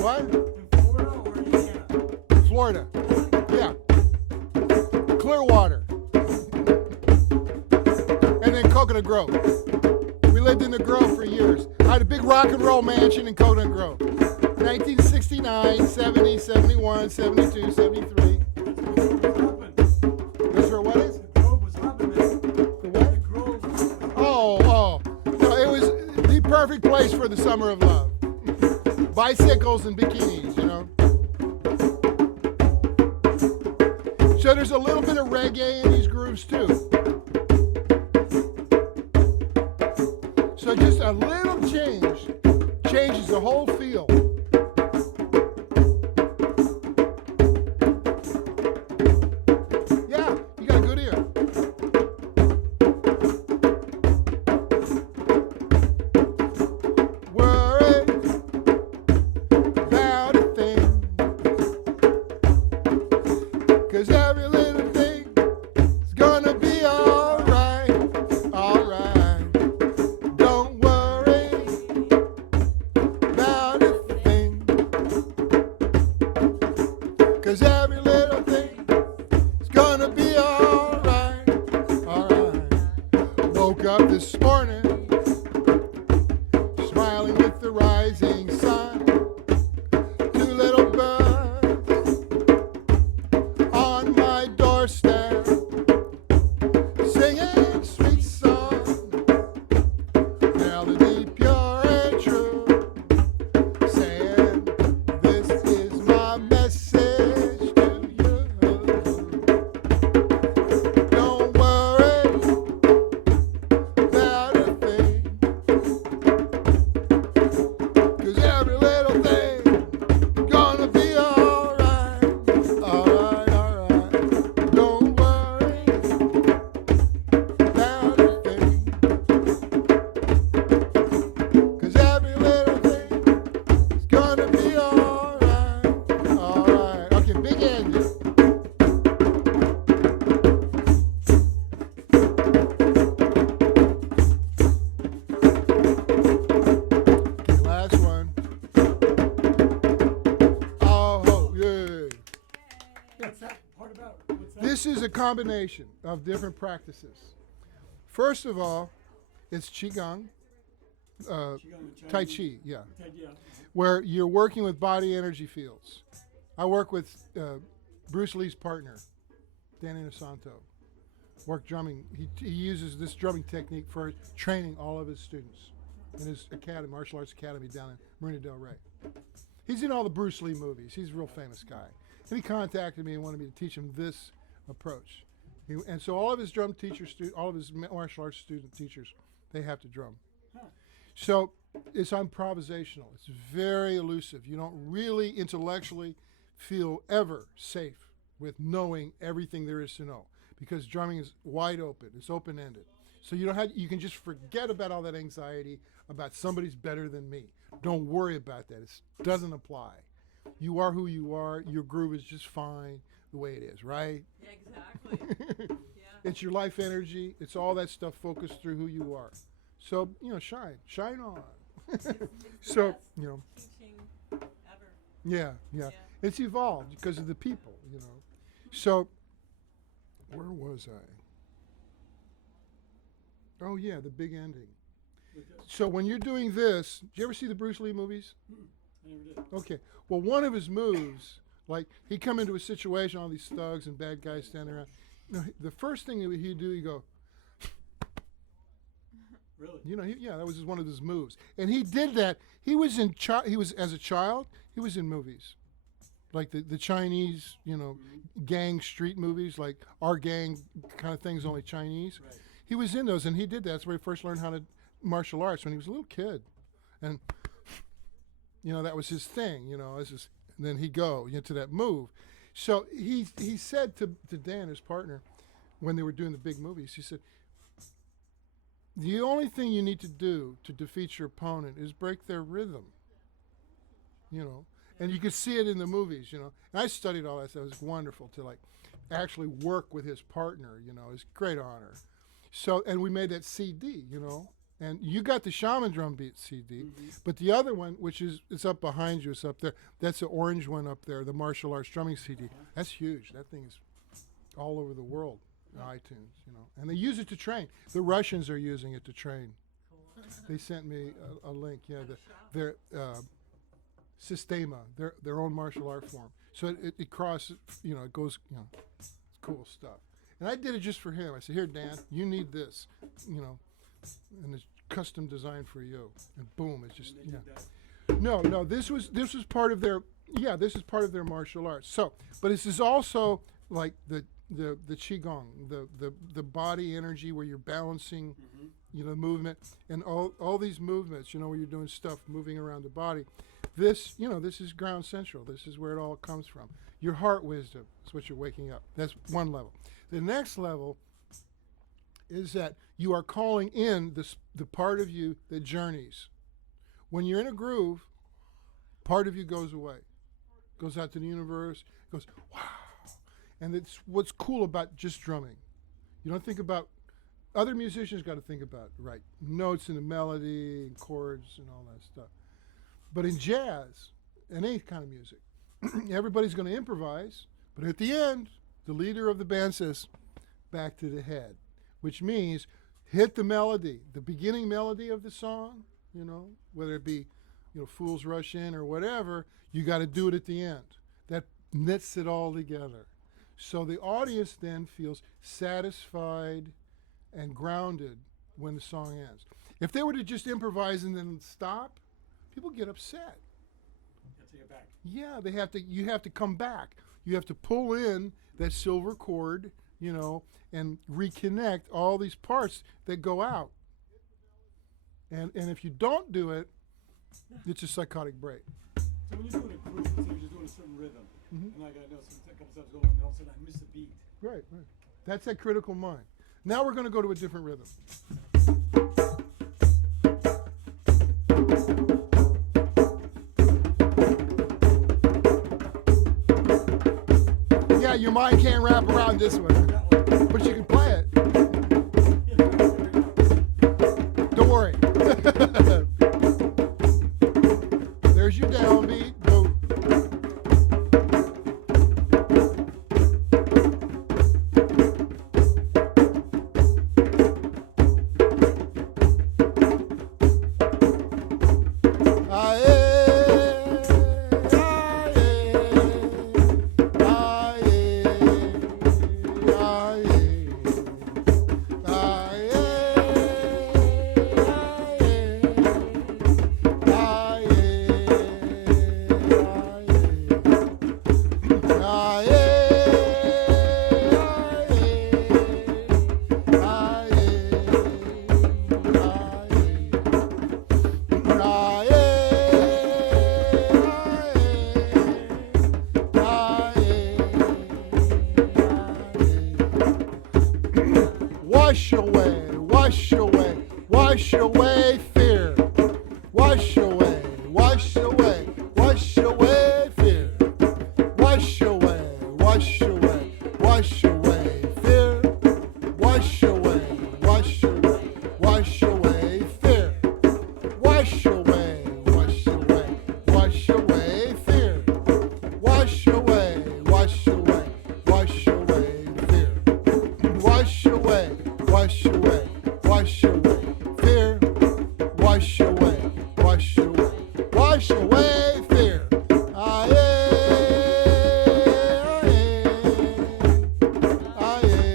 What? Florida. Yeah. Clearwater. And then Coconut Grove. We lived in the Grove for years. I had a big rock and roll mansion in Coconut Grove. 1969, 70, 71, 72, 73. That's where what is? The Grove was hopping there. The what? The Grove. Oh. No, it was the perfect place for the summer of love. Bicycles and bikinis, So there's a little bit of reggae in these grooves too. So just a little change changes the whole feel. Yeah, you got a good ear. is a combination of different practices. First of all, it's Qigong, Qigong and Tai Chinese. Chi, yeah, Yeah. where you're working with body energy fields. I work with Bruce Lee's partner, Danny Inosanto. Work drumming. He uses this drumming technique for training all of his students in his academy, martial arts academy down in Marina Del Rey. He's in all the Bruce Lee movies. He's a real famous guy. And he contacted me and wanted me to teach him this approach. And so all of his drum teachers, all of his martial arts student teachers, they have to drum. Huh. So it's improvisational. It's very elusive. You don't really intellectually feel ever safe with knowing everything there is to know, because drumming is wide open. It's open-ended. So you can just forget about all that anxiety about somebody's better than me. Don't worry about that. It doesn't apply. You are who you are. Your groove is just fine the way it is, right? Yeah, exactly. Yeah. It's your life energy. It's all that stuff focused through who you are. So, shine on. It's the So, best teaching ever. yeah. Yeah. It's evolved because of the people, So, where was I? Oh, yeah, the big ending. So when you're doing this, did you ever see the Bruce Lee movies? I never did. Okay. Well, one of his moves, like he'd come into a situation, all these thugs and bad guys standing around. The first thing he'd do, he'd go, Really? that was one of his moves. And he did that. He was as a child, he was in movies. Like the Chinese, gang street movies, like Our Gang kind of things, only Chinese. Right. He was in those, and he did that. That's where he first learned how to martial arts when he was a little kid. And, that was his thing, and then he'd go into that move. So he said to Dan, his partner, when they were doing the big movies, he said, the only thing you need to do to defeat your opponent is break their rhythm, And you could see it in the movies, And I studied all that stuff. It was wonderful to, actually work with his partner, It's a great honor. So, and we made that CD, And you got the Shaman Drum Beat CD, but the other one, which it's up behind you, it's up there. That's the orange one up there, the martial arts drumming CD. That's huge. That thing is all over the world, iTunes, And they use it to train. The Russians are using it to train. They sent me a link. Yeah, their Sistema, their own martial art form. So it crosses, it goes, it's cool stuff. And I did it just for him. I said, here, Dan, you need this, and it's custom designed for you. And boom, it's just, And they did that. No, this was part of their, this is part of their martial arts. So, but this is also like the Qigong, the body energy where you're balancing, the movement, and all these movements, where you're doing stuff moving around the body. This, this is ground central. This is where it all comes from. Your heart wisdom is what you're waking up. That's one level. The next level is that you are calling in the part of you that journeys. When you're in a groove, part of you goes away, goes out to the universe, goes, wow. And it's what's cool about just drumming. You don't think about, other musicians got to think about, right, notes and the melody and chords and all that stuff. But in jazz and any kind of music, everybody's going to improvise, but at the end, the leader of the band says, back to the head, which means hit the melody, the beginning melody of the song, whether it be, Fools Rush In or whatever, you got to do it at the end. That knits it all together. So the audience then feels satisfied and grounded when the song ends. If they were to just improvise and then stop, people get upset. You have to take it back. Yeah, you have to come back. You have to pull in that silver cord, and reconnect all these parts that go out. And if you don't do it, it's a psychotic break. So when you're doing a groove, let's say you're just doing a certain rhythm, and I know a couple steps going, and all of a sudden I miss a beat. Right. That's that critical mind. Now we're going to go to a different rhythm. Yeah, your mind can't wrap around this one, but you can play it. Don't worry. There's your downbeat. Boom. wash away, wash away, wash away fear. Wash away, wash away, wash away fear. Wash away, wash away, wash away fear. Wash away, wash away, wash away fear. Wash away, wash away, wash away fear. Wash away, wash away, wash away fear. Wash away, wash away, wash away fear. Aye, aye, aye,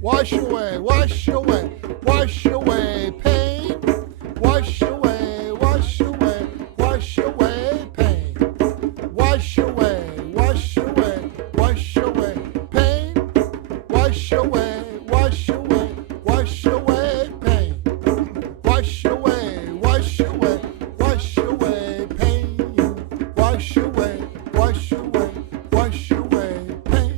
Wash away, wash away, wash away pain. Wash away, wash away, wash away pain. Wash away, wash away, wash away pain. Wash away, wash away, wash away pain. Wash away, wash away, wash away pain. Wash away, wash away, wash away pain.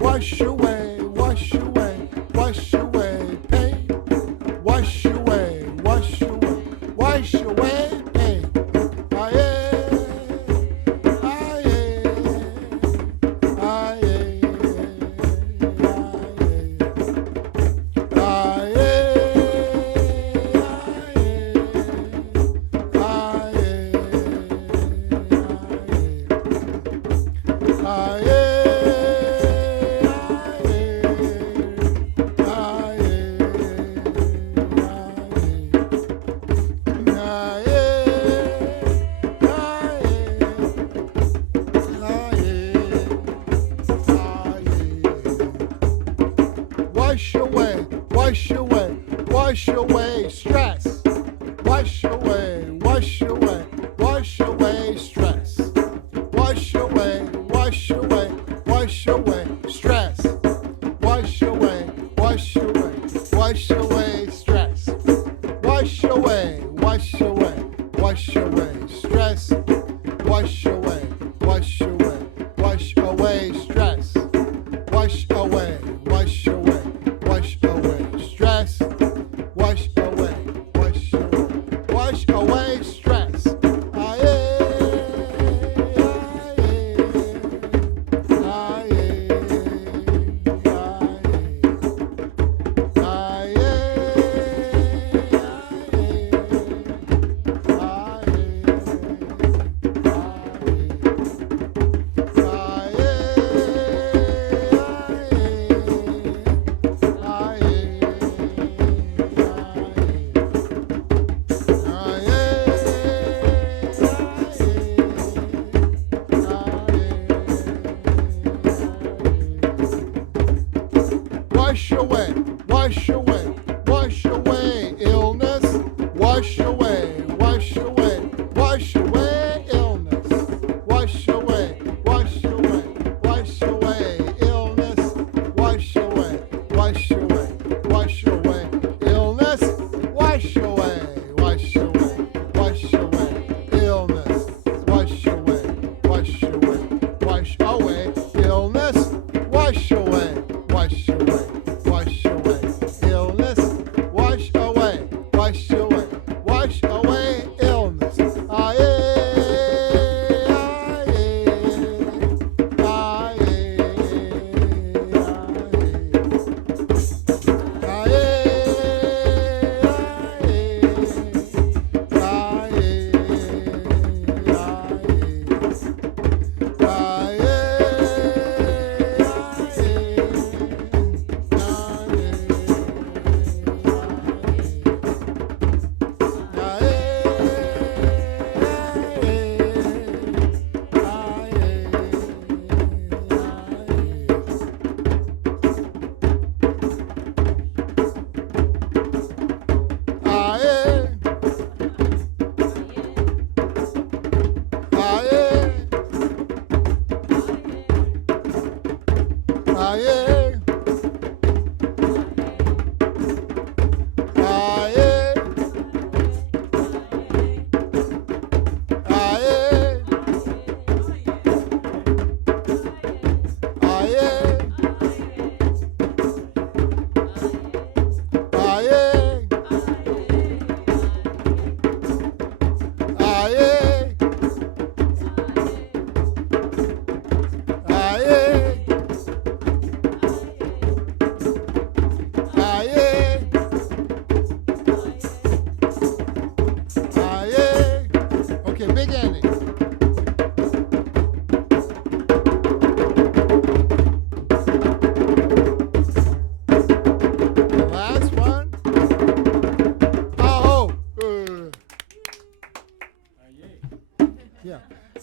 Wash away, wash away, wash away pain. Wash away, wash away, wash away pain. Aye, aye, aye, Wash away, wash away, wash away stress. Wash away, wash away, wash away stress. Wash away, wash away, wash away stress. Wash away, wash away, wash away stress. Wash away, wash away, wash away stress. Wash away, wash away, wash away stress. Wash away, wash away, wash away stress. Wash away, wash away, wash away stress. Aye, aye, aye, aye, aye.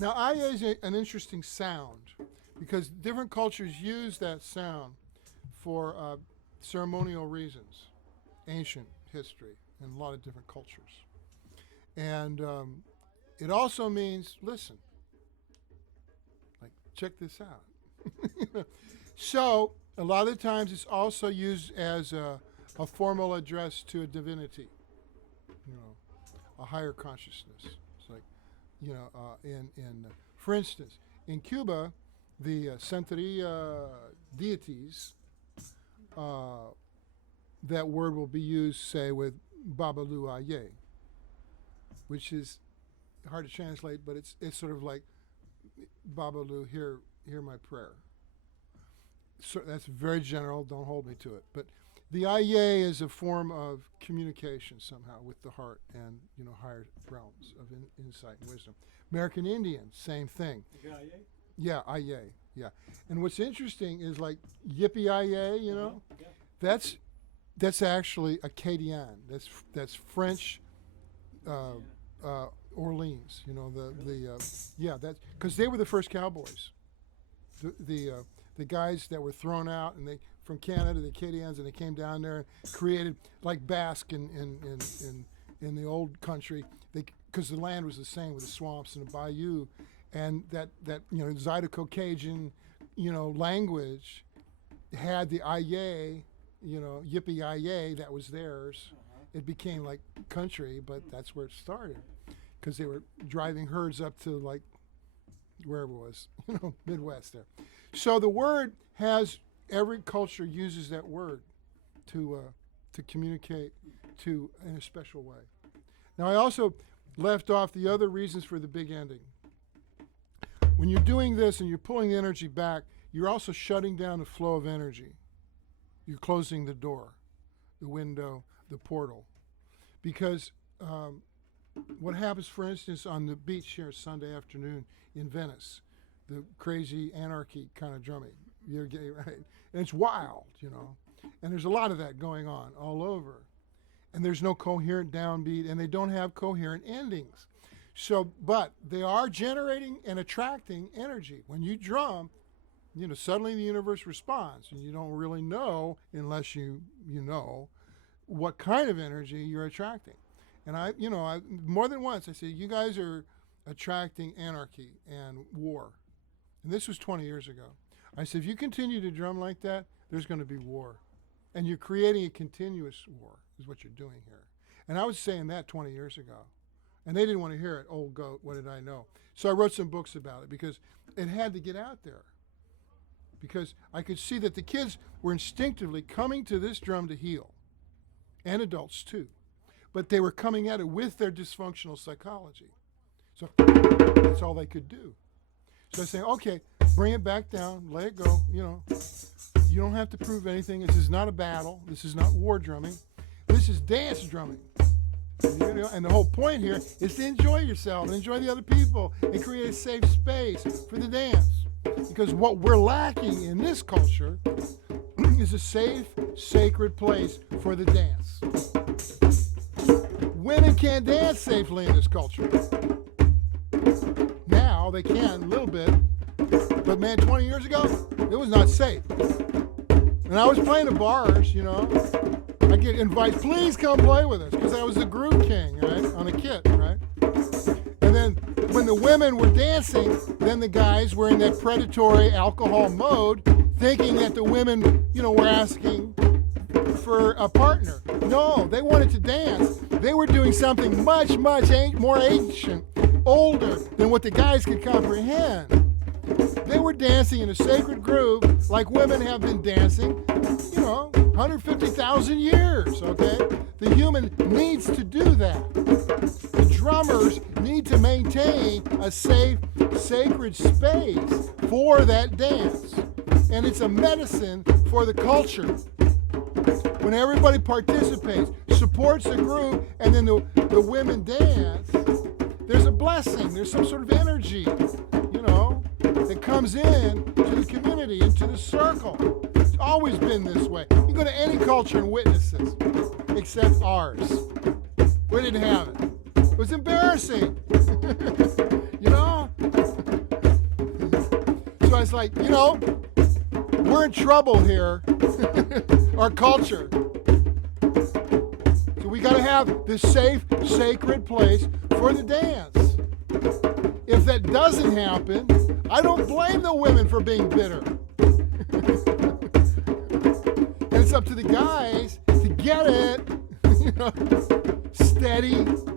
Now, Aye is an interesting sound because different cultures use that sound for ceremonial reasons, ancient history, in a lot of different cultures. And it also means, listen, like, check this out. So, a lot of the times it's also used as a formal address to a divinity, a higher consciousness. It's like, for instance, in Cuba, the Santeria deities, that word will be used, say, with Babalu Aye, which is hard to translate, but it's sort of like, Babalu, hear my prayer. So that's very general, don't hold me to it. But the Aye is a form of communication somehow with the heart and, higher realms of insight and wisdom. American Indian, same thing. You got Aye? Yeah, Aye, yeah. And what's interesting is like Yippee Aye, Yeah. that's actually Acadian. That's French Orleans. That's because they were the first cowboys. The guys that were thrown out and from Canada, the Acadians, and they came down there and created like Basque in the old country. Because the land was the same with the swamps and the bayou, and that Zydeco-Cajun language had the Aye, Yippee Aye, that was theirs. It became like country, but that's where it started, because they were driving herds up to like wherever it was, Midwest there. So the word has, every culture uses that word to communicate to in a special way. Now I also left off the other reasons for the big ending. When you're doing this and you're pulling the energy back, you're also shutting down the flow of energy. You're closing the door, the window, the portal. Because what happens, for instance, on the beach here Sunday afternoon in Venice, the crazy anarchy kind of drumming, you're gay, right? And it's wild, and there's a lot of that going on all over. And there's no coherent downbeat, and they don't have coherent endings. So, but they are generating and attracting energy. When you drum, suddenly the universe responds, and you don't really know unless you know what kind of energy you're attracting. And I more than once I said, you guys are attracting anarchy and war. And this was 20 years ago. I said, if you continue to drum like that, there's going to be war. And you're creating a continuous war, is what you're doing here. And I was saying that 20 years ago. And they didn't want to hear it. Old goat, what did I know? So I wrote some books about it because it had to get out there. Because I could see that the kids were instinctively coming to this drum to heal. And adults too. But they were coming at it with their dysfunctional psychology. So that's all they could do. So I say, okay, bring it back down, let it go, You don't have to prove anything. This is not a battle. This is not war drumming. This is dance drumming. And the whole point here is to enjoy yourself and enjoy the other people and create a safe space for the dance. Because what we're lacking in this culture is a safe, sacred place for the dance. Women can't dance safely in this culture. Now they can a little bit, but man, 20 years ago, it was not safe. And I was playing at bars, I get invites, please come play with us, because I was the groove king, right, on a kit, right? And then when the women were dancing, then the guys were in that predatory alcohol mode, thinking that the women, were asking for a partner. No, they wanted to dance. They were doing something much, much more ancient, older than what the guys could comprehend. They were dancing in a sacred groove like women have been dancing, 150,000 years, okay? The human needs to do that. The drummers need to maintain a safe, sacred space for that dance. And it's a medicine for the culture. When everybody participates, supports the group, and then the women dance, there's a blessing, there's some sort of energy, that comes in to the community, into the circle. It's always been this way. You go to any culture and witness this, except ours. We didn't have it. It was embarrassing. it's like, you know, we're in trouble here, our culture. So we got to have this safe, sacred place for the dance. If that doesn't happen, I don't blame the women for being bitter. And it's up to the guys to get it, you know, steady,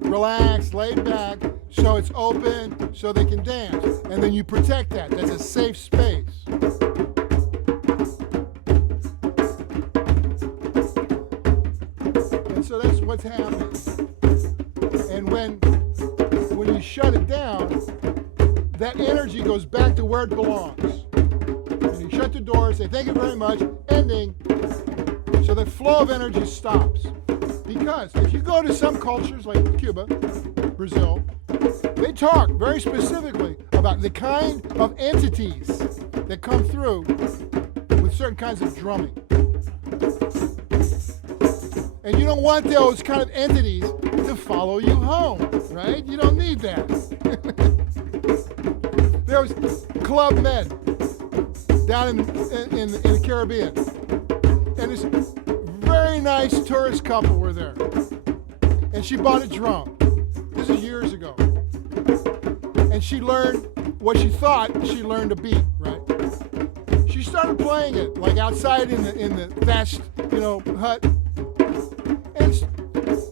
relaxed, laid back, so it's open, so they can dance. And then you protect that. That's a safe space. And so that's what's happening. And when you shut it down, that energy goes back to where it belongs. And you shut the door, say thank you very much, ending. So the flow of energy stops. Because if you go to some cultures like Cuba, Brazil, they talk very specifically about the kind of entities that come through with certain kinds of drumming. And you don't want those kind of entities to follow you home, right? You don't need that. There was Club Med down in the Caribbean. And this very nice tourist couple were there. And she bought a drum. This is years ago. And she learned what she thought she learned a beat, right? She started playing it, like outside in the thatched, you know, hut.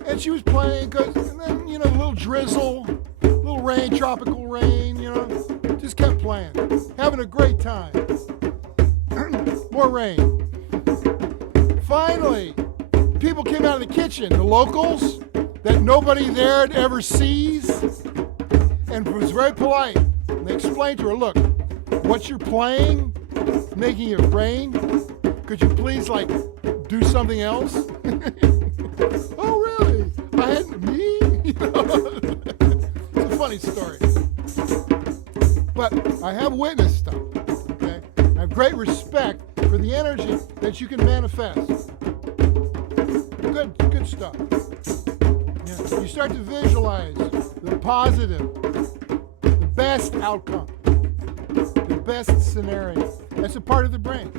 And she was playing, and then, you know, a little drizzle, a little rain, tropical rain, you know, just kept playing, having a great time. More rain. Finally, people came out of the kitchen, the locals that nobody there ever sees, and was very polite. And they explained to her, look, what you're playing, making it rain, could you please, like, do something else? Oh, really? I hadn't, me? You know? It's a funny story. But I have witnessed stuff, okay? I have great respect for the energy that you can manifest. Good stuff. Yeah. You start to visualize the positive, the best outcome, the best scenario. That's a part of the brain.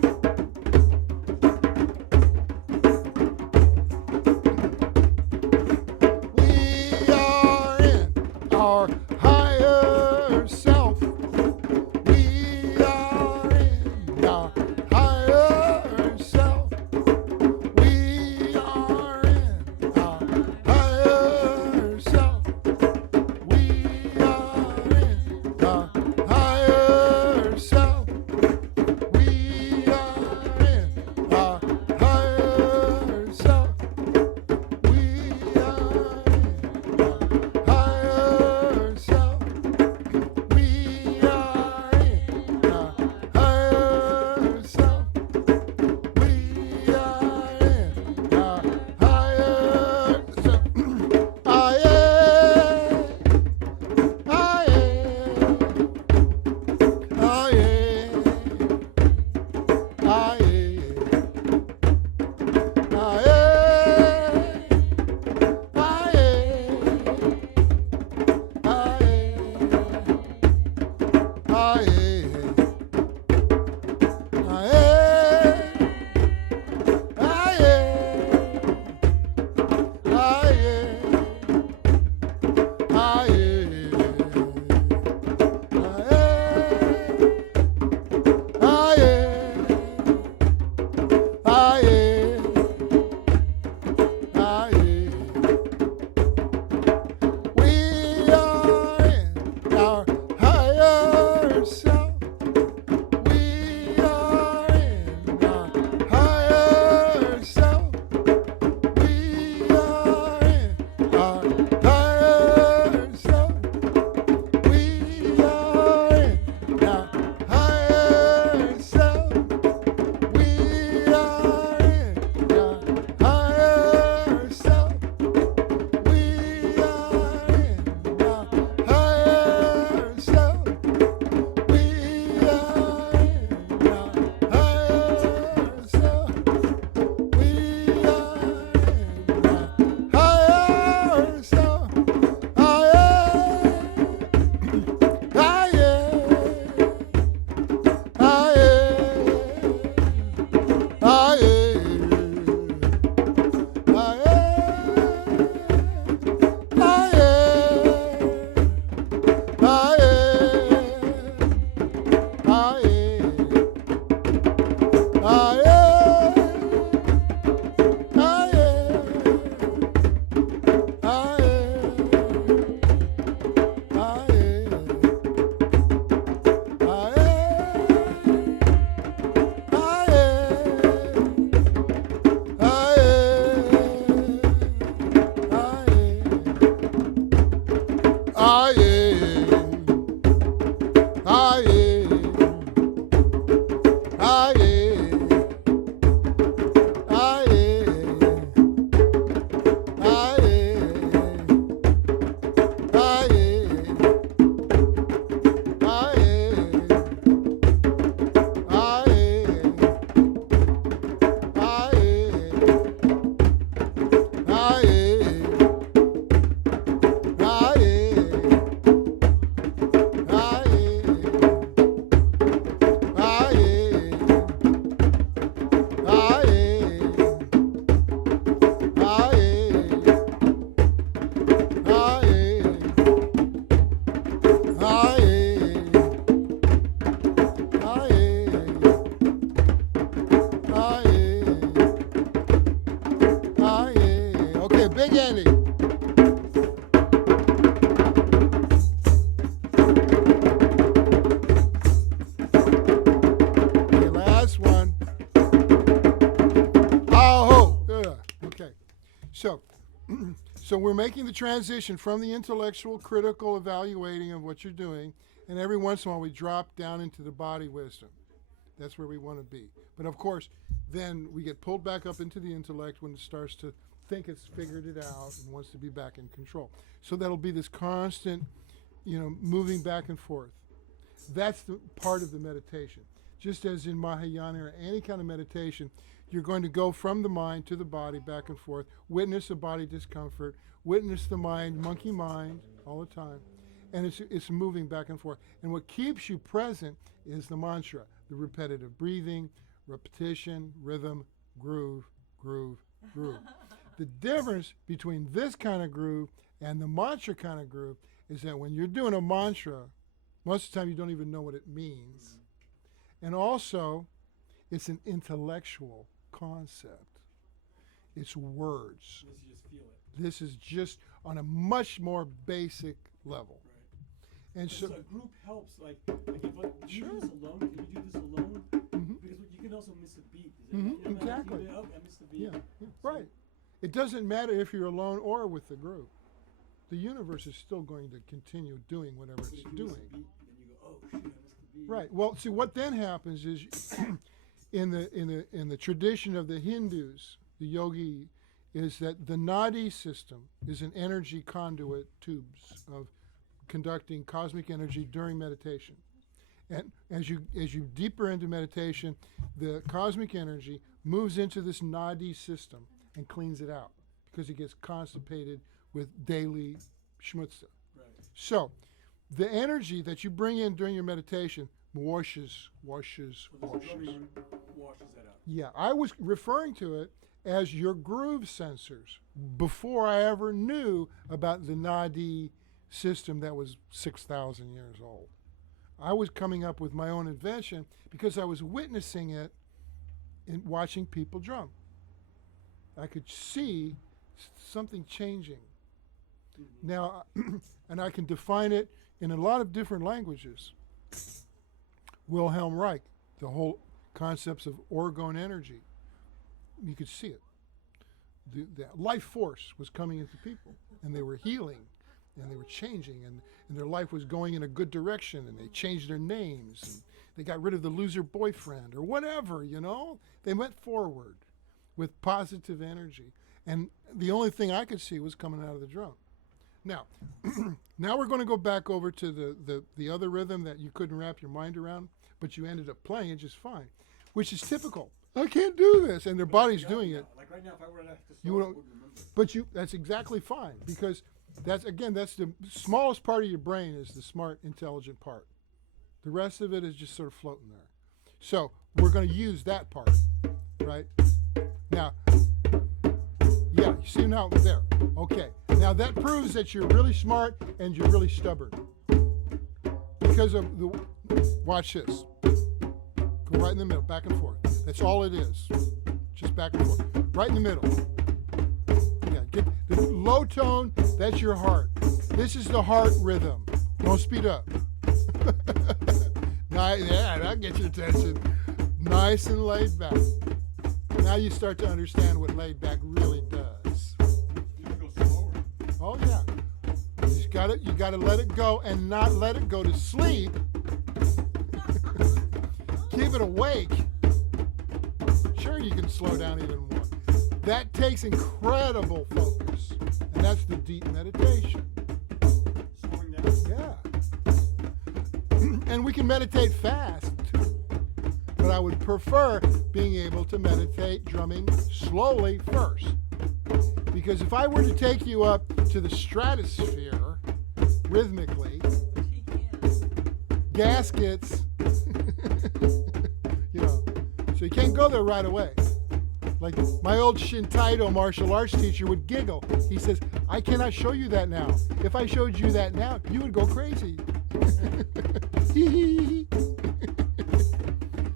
We are in our higher self. We are in our higher self. We are in our higher self. We are in our higher self. We are Big Andy. Okay, last one. Oh, okay. So, so we're making the transition from the intellectual, critical evaluating of what you're doing, and every once in a while we drop down into the body wisdom. That's where we want to be. But of course, then we get pulled back up into the intellect when it starts to think it's figured it out and wants to be back in control. So that'll be this constant, moving back and forth. That's the part of the meditation. Just as in Mahayana or any kind of meditation, you're going to go from the mind to the body, back and forth, witness the body discomfort, witness the mind, monkey mind, all the time. And it's moving back and forth. And what keeps you present is the mantra, the repetitive breathing, repetition, rhythm, groove, groove, groove. The difference between this kind of groove and the mantra kind of groove is that when you're doing a mantra, most of the time you don't even know what it means. And also, it's an intellectual concept. It's words. Unless you just feel it. This is just on a much more basic level. Right. And so, a group helps. Like if you Sure. do this alone, can you do this alone? Mhm. Because you can also miss a beat. Exactly. I missed the beat. yeah, right. It doesn't matter if you're alone or with the group. The universe is still going to continue doing whatever But it's if you miss doing. a beat, then you go, oh shoot, I missed the beat. Right. Well, see what then happens is in the tradition of the Hindus, the yogi, is that the nadi system is an energy conduit tubes of conducting cosmic energy during meditation. And as you deeper into meditation, the cosmic energy moves into this nadi system and cleans it out because it gets constipated with daily schmutza. Right. So, the energy that you bring in during your meditation washes. So this washes that out. Yeah, I was referring to it as your groove sensors before I ever knew about the nadi system that was 6,000 years old. I was coming up with my own invention because I was witnessing it in watching people drum. I could see something changing. Mm-hmm. Now, and I can define it in a lot of different languages. Wilhelm Reich, the whole concepts of orgone energy, you could see it. The life force was coming into people, and they were healing, and they were changing, and their life was going in a good direction, and they changed their names, and they got rid of the loser boyfriend, or whatever, They went forward with positive energy. And the only thing I could see was coming out of the drum. Now, now we're going to go back over to the other rhythm that you couldn't wrap your mind around, but you ended up playing it just fine, which is typical. I can't do this, and their body's doing it. Like right now, if I were to have to start, You I don't- wouldn't remember. But that's exactly fine, because that's the smallest part of your brain is the smart, intelligent part. The rest of it is just sort of floating there. So we're going to use that part, right? Now, yeah, you see now there. Okay. Now that proves that you're really smart and you're really stubborn. Because of watch this. Go right in the middle, back and forth. That's all it is. Just back and forth. Right in the middle. Yeah, get the low tone, that's your heart. This is the heart rhythm. Don't speed up. Yeah, that'll get your attention. Nice and laid back. Now you start to understand what laid back really does. You can go slower. Oh yeah. You gotta let it go and not let it go to sleep. Keep it awake. Sure, you can slow down even more. That takes incredible focus. And that's the deep meditation. Slowing down. Yeah. And we can meditate fast too. But I would prefer being able to meditate drumming slowly first. Because if I were to take you up to the stratosphere rhythmically, He can. gaskets, so you can't go there right away. Like my old Shintaido martial arts teacher would giggle. He says, I cannot show you that now. If I showed you that now, you would go crazy.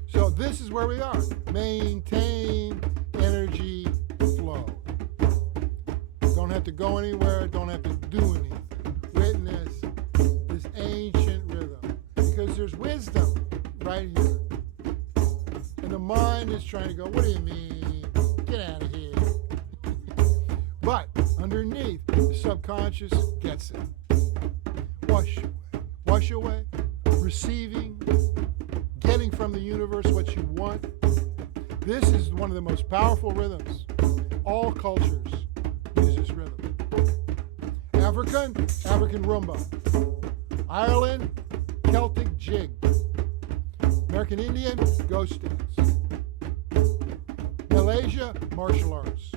So this is where we are. Maintain energy flow. Don't Don't have to go anywhere, don't have to do anything. Witness this ancient rhythm. Because there's wisdom right here. And the mind is trying to go, what do you mean? Get out of here. But underneath, the subconscious gets it. Wash away, receiving, getting from the universe what you want. This is one of the most powerful rhythms. All cultures use this rhythm. African rumba. Ireland, Celtic jig. American Indian, ghost dance. Malaysia, martial arts.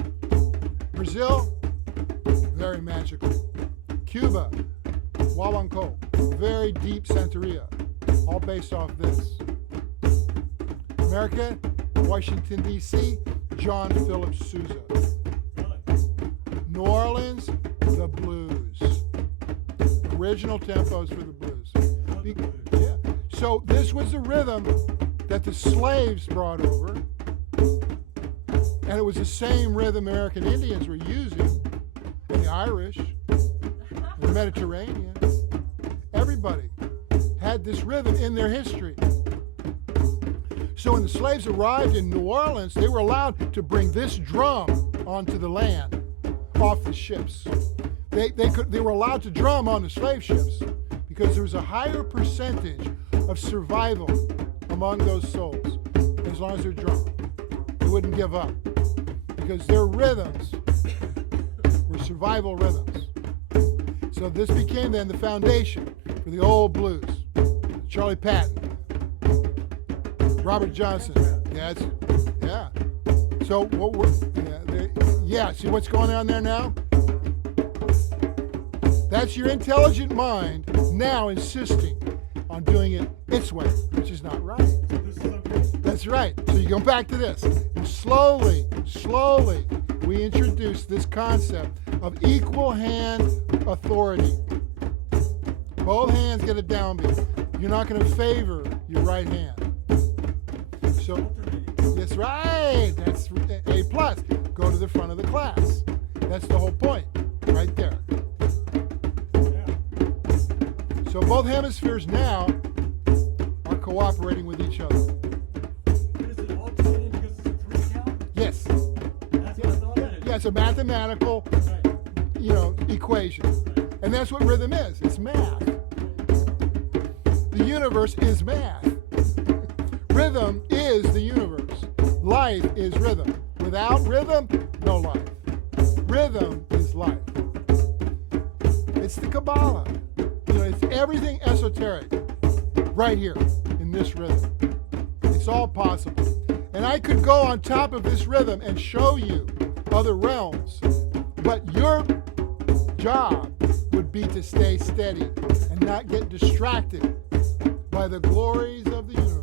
Brazil, very magical. Cuba, Wawanko, very deep Santeria, all based off this. America, Washington, D.C., John Philip Sousa. New Orleans, the blues. Original tempos for the blues. Yeah. So this was the rhythm that the slaves brought over, and it was the same rhythm American Indians were using, and the Irish, the Mediterranean. Everybody had this rhythm in their history. So when the slaves arrived in New Orleans, they were allowed to bring this drum onto the land, off the ships. They were allowed to drum on the slave ships because there was a higher percentage of survival among those souls as long as they're drumming. They wouldn't give up because their rhythms were survival rhythms. So this became then the foundation for the old blues. Charlie Patton, Robert Johnson. Yeah. So what we're see what's going on there now? That's your intelligent mind now insisting on doing it its way, which is not right. That's right. So you go back to this. And slowly, we introduce this concept of equal hand authority. Both hands get a downbeat. You're not going to favor your right hand. So, that's right. That's A+. Go to the front of the class. That's the whole point, right there. So both hemispheres now are cooperating with each other. Is it alternating because it's a 3 count? Yes. That's what I thought it is. Yeah, it's a mathematical, equation. And that's what rhythm is. It's math. The universe is math. Rhythm is the universe. Life is rhythm. Without rhythm, no life. Rhythm is life. It's the Kabbalah. It's everything esoteric right here in this rhythm. It's all possible. And I could go on top of this rhythm and show you other realms, but your job would be to stay steady and not get distracted by the glories of the universe.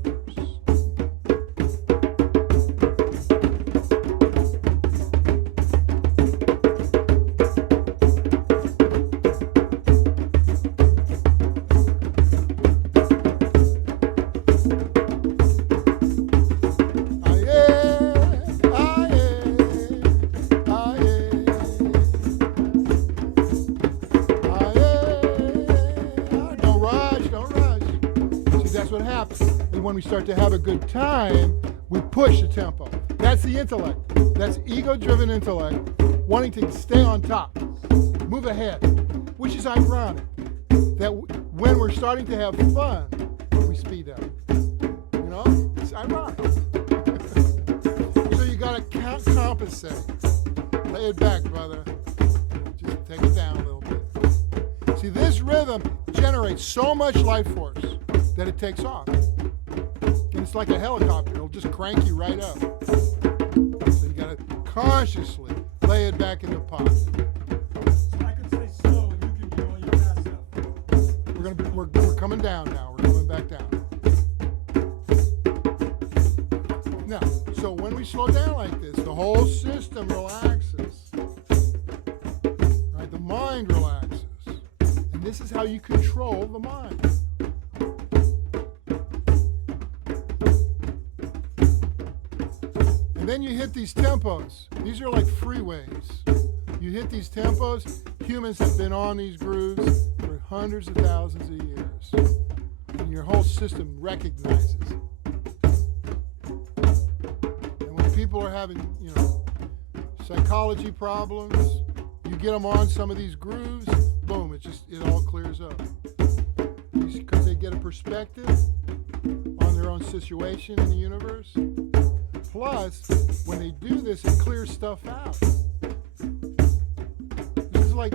When we start to have a good time, we push the tempo. That's the intellect. That's ego-driven intellect wanting to stay on top, move ahead, which is ironic that when we're starting to have fun, we speed up. It's ironic. So you got to compensate. Lay it back, brother. Just take it down a little bit. See, this rhythm generates so much life force that it takes off. It's like a helicopter. It'll just crank you right up. So you got to consciously lay it back in the pot. So I could say slow, and you can do all your fast stuff. We're coming down now. We're coming back down. Now, so when we slow down like this, the whole system relaxes. Right? The mind relaxes. And this is how you control the mind. And then you hit these tempos. These are like freeways. You hit these tempos, humans have been on these grooves for hundreds of thousands of years. And your whole system recognizes it. And when people are having, psychology problems, you get them on some of these grooves, boom, it all clears up. Because they get a perspective on their own situation in the universe. Plus, when they do this, it clears stuff out. This is like,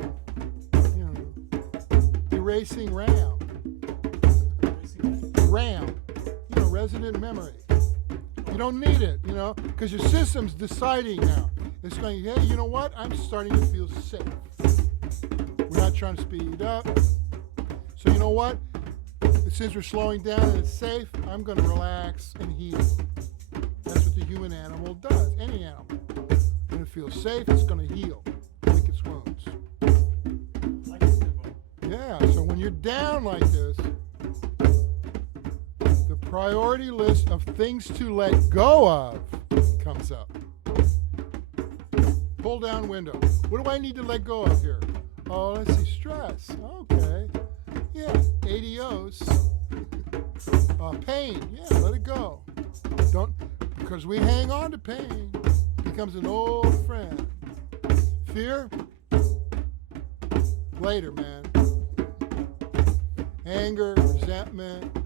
erasing RAM. RAM, resident memory. You don't need it, because your system's deciding now. It's going, hey, you know what? I'm starting to feel safe. We're not trying to speed up. So you know what? Since we're slowing down and it's safe, I'm going to relax and heal. That's what the human animal does. Any animal. When it feels safe, it's going to heal. Lick its wounds. Like a Simba. Yeah, so when you're down like this, the priority list of things to let go of comes up. Pull down window. What do I need to let go of here? Oh, let's see, stress. Okay. Yeah, ADOs. Pain. Yeah, let it go. Because we hang on to pain. Becomes an old friend. Fear? Later, man. Anger, resentment,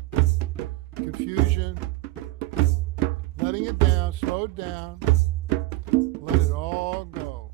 confusion. Letting it down, slow it down. Let it all go.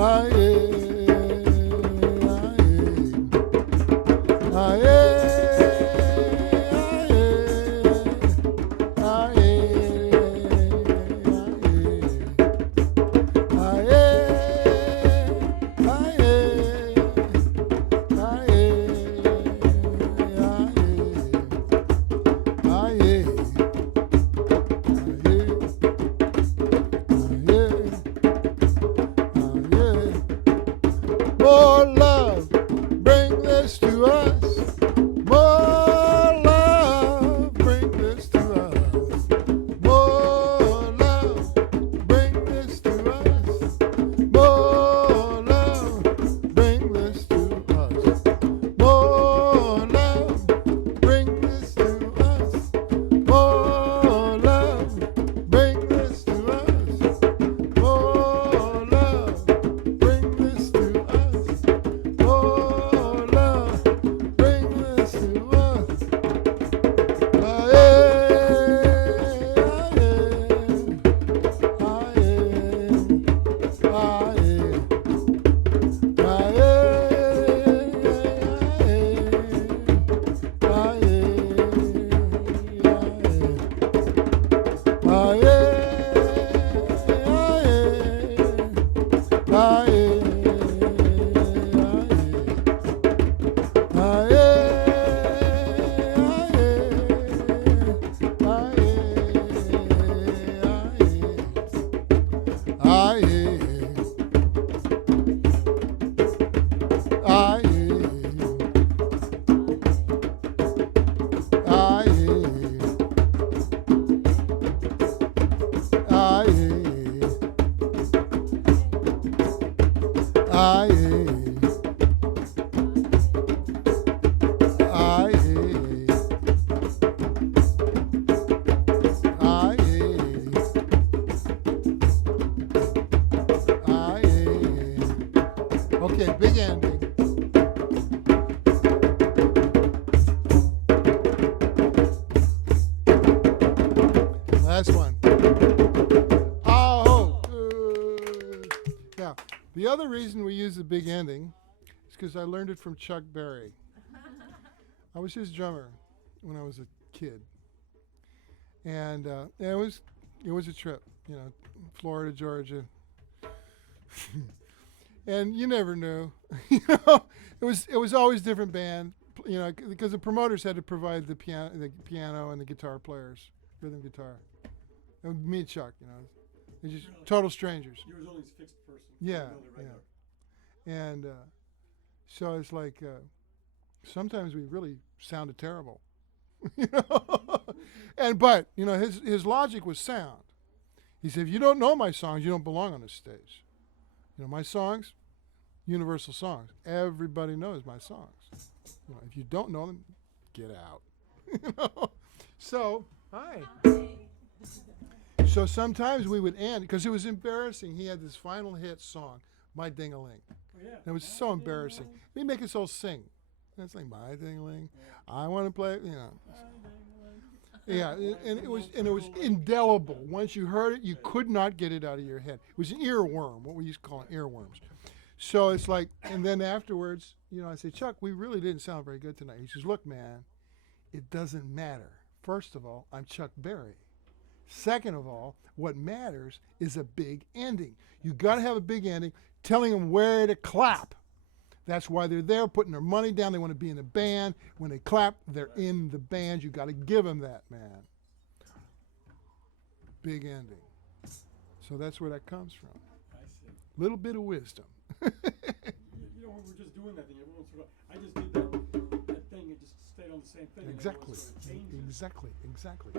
More love, bring this to us. More love, bring this to us. More love, bring this to us. More love, bring this to us. More love, bring this to us. More love, bring this to us. More love, bring this to us. More love, bring this to us. Okay, big ending. Last one. Oh, now the other reason we use the big ending is because I learned it from Chuck Berry. I was his drummer when I was a kid, and it was a trip, you know, Florida, Georgia. And you never knew, you know. It was always different band, you know, because the promoters had to provide the piano and the guitar players, rhythm guitar. And me and Chuck, you know, they're just Really? total strangers. You was only a fixed person. Yeah, You know, the regular. And so it's like sometimes we really sounded terrible, you know. But you know, his logic was sound. He said, if you don't know my songs, you don't belong on this stage. You know, my songs, universal songs. Everybody knows my songs. You know, if you don't know them, get out. You know? So, hi. So sometimes we would end, because it was embarrassing. He had this final hit song, My Ding-a-Ling. Oh, yeah. It was so embarrassing. We make us all sing. And it's like, My Ding-a-Ling. I want to play, you know. Yeah, and it was indelible. Once you heard it, you could not get it out of your head. It was an earworm, what we used to call earworms. So it's like, and then afterwards, you know, I say, Chuck, we really didn't sound very good tonight. He says, look, man, it doesn't matter. First of all, I'm Chuck Berry. Second of all, what matters is a big ending. You got to have a big ending, telling them where to clap. That's why they're there, putting their money down. They want to be in a band. When they clap, they're in the band. You got to give them that, man. Big ending. So that's where that comes from. I see. Little bit of wisdom. You know, we were just doing that thing every once in a while. I just did that thing. It just stayed on the same thing. and every Exactly. once in a while it changes. Exactly.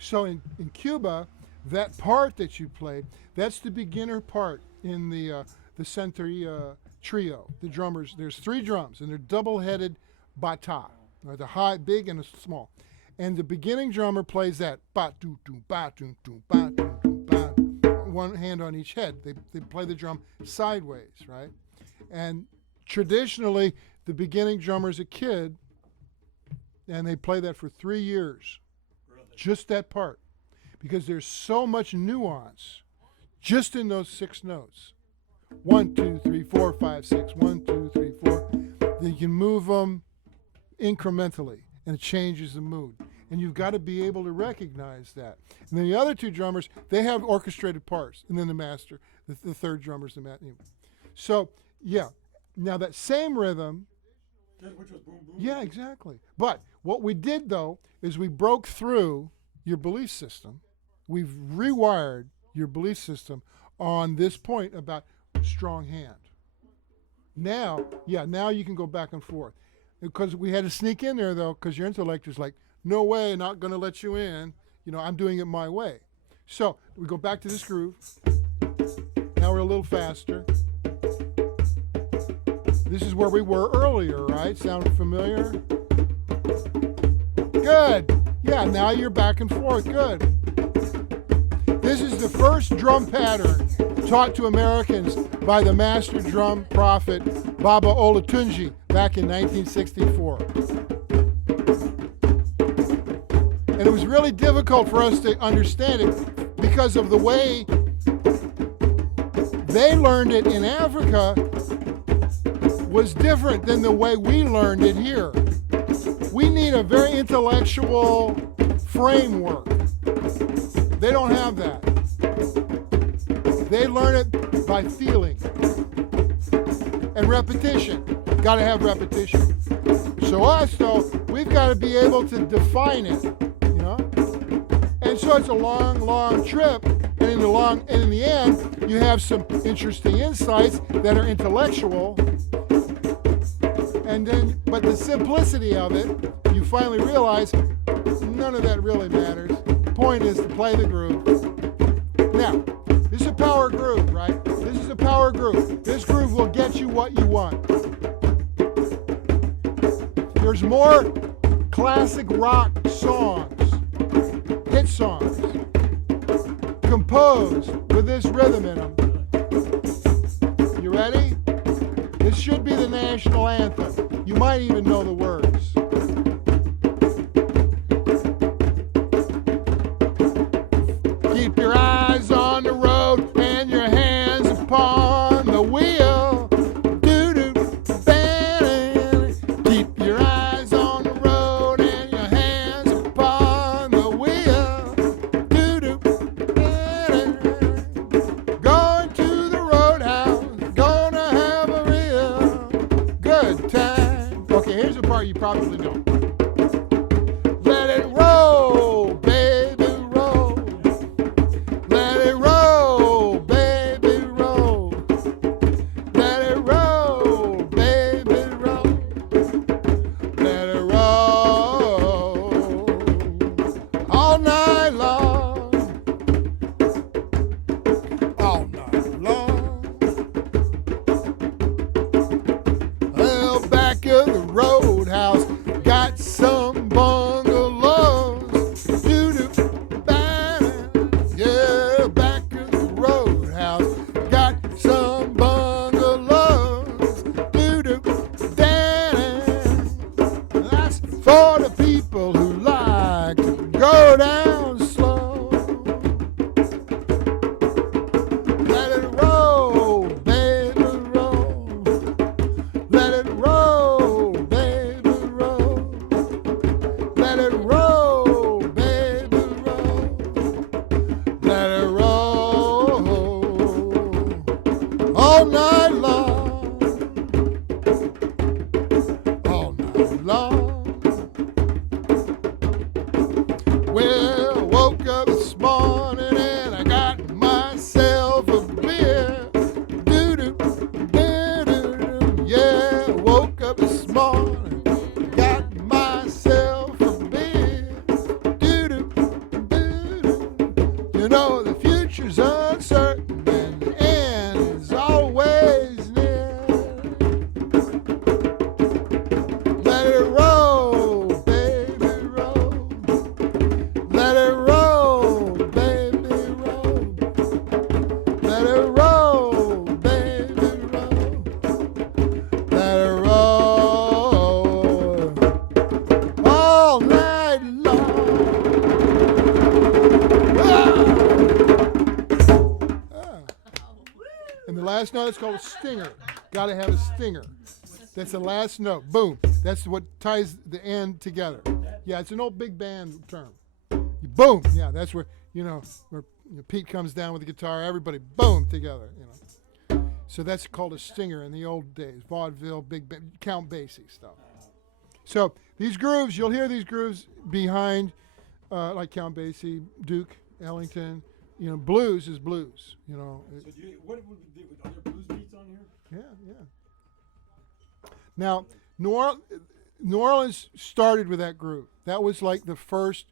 So in Cuba, that part that you played, that's the beginner part in the Centuria trio. The drummers, there's 3 drums, and they're double-headed bata, or the high, big, and the small. And the beginning drummer plays that ba-doo-doo, ba-doo-doo, ba-doo-doo, ba, one hand on each head. They play the drum sideways, right? And traditionally, the beginning drummer's a kid, and they play that for 3 years. Really? Just that part, because there's so much nuance just in those 6 notes. 1, 2, 3, 4, 5, 6, 1, 2, 3, 4. Then you can move them incrementally, and it changes the mood. And you've got to be able to recognize that. And then the other two drummers, they have orchestrated parts, and then the master, the third drummer's the master. So, yeah. Now that same rhythm, Which was boom boom. yeah, exactly. But what we did, though, is we broke through your belief system. We've rewired your belief system on this point about strong hand. Now you can go back and forth. Because we had to sneak in there, though, because your intellect is like, no way, not going to let you in. I'm doing it my way. So we go back to this groove. Now we're a little faster. This is where we were earlier, right? Sound familiar? Good. Yeah, now you're back and forth. Good. This is the first drum pattern taught to Americans by the master drum prophet Baba Olatunji back in 1964. And it was really difficult for us to understand it because of the way they learned it in Africa was different than the way we learned it here. We need a very intellectual framework. They don't have that. They learn it by feeling and repetition. Got to have repetition. So us, though, we've got to be able to define it, And so it's a long, long trip. And in the end, you have some interesting insights that are intellectual. But the simplicity of it, you finally realize none of that really matters. The point is to play the groove. Now, this is a power groove, right? This is a power groove. This groove will get you what you want. There's more classic rock songs, hit songs, composed with this rhythm in them. You ready? This should be the national anthem. You might even know the words. Keep your eyes on the road and your hands upon the wheel. Doo-doo, ba-da. Keep your eyes on the road and your hands upon the wheel. Doo-doo, ba-da. Going to the roadhouse, gonna have a real good time. Okay, here's the part you probably don't. Let it roll, baby, roll. Let it roll, baby, roll. Let it roll, baby, roll. Let it roll all night long. All night long. Well, back of the roadhouse, got some bungalows. Doo-doo, ba-da. Yeah, back of the roadhouse, got some bungalows. Doo-doo, da-da. That's for the people who like to go down slow. Let it roll, baby, roll. Let it roll, baby, roll. Let it roll, baby, roll. Let it roll all night long. All night long. Well, woke up this morning and I got myself a beer. Doo-doo, doo-doo-doo. Yeah, woke up this morning, got myself a beer. Doo-doo, doo-doo. The future's uncertain and the end is always near. Let it roll, baby, roll. Let it roll, baby, roll. Let it roll, baby, roll. Let it roll all night long. Ah. Ah. And the last note is called a stinger. Got to have a stinger. That's the last note. Boom. That's what ties the end together. Yeah, it's an old big band term. Boom. Yeah, that's where Pete comes down with the guitar. Everybody, boom, together. So that's called a stinger in the old days. Vaudeville, big band, Count Basie stuff. So these grooves, you'll hear these grooves behind, like Count Basie, Duke Ellington. Blues is blues. So what would we do? Are there blues beats on here? Yeah. Now, New Orleans started with that group. That was like the first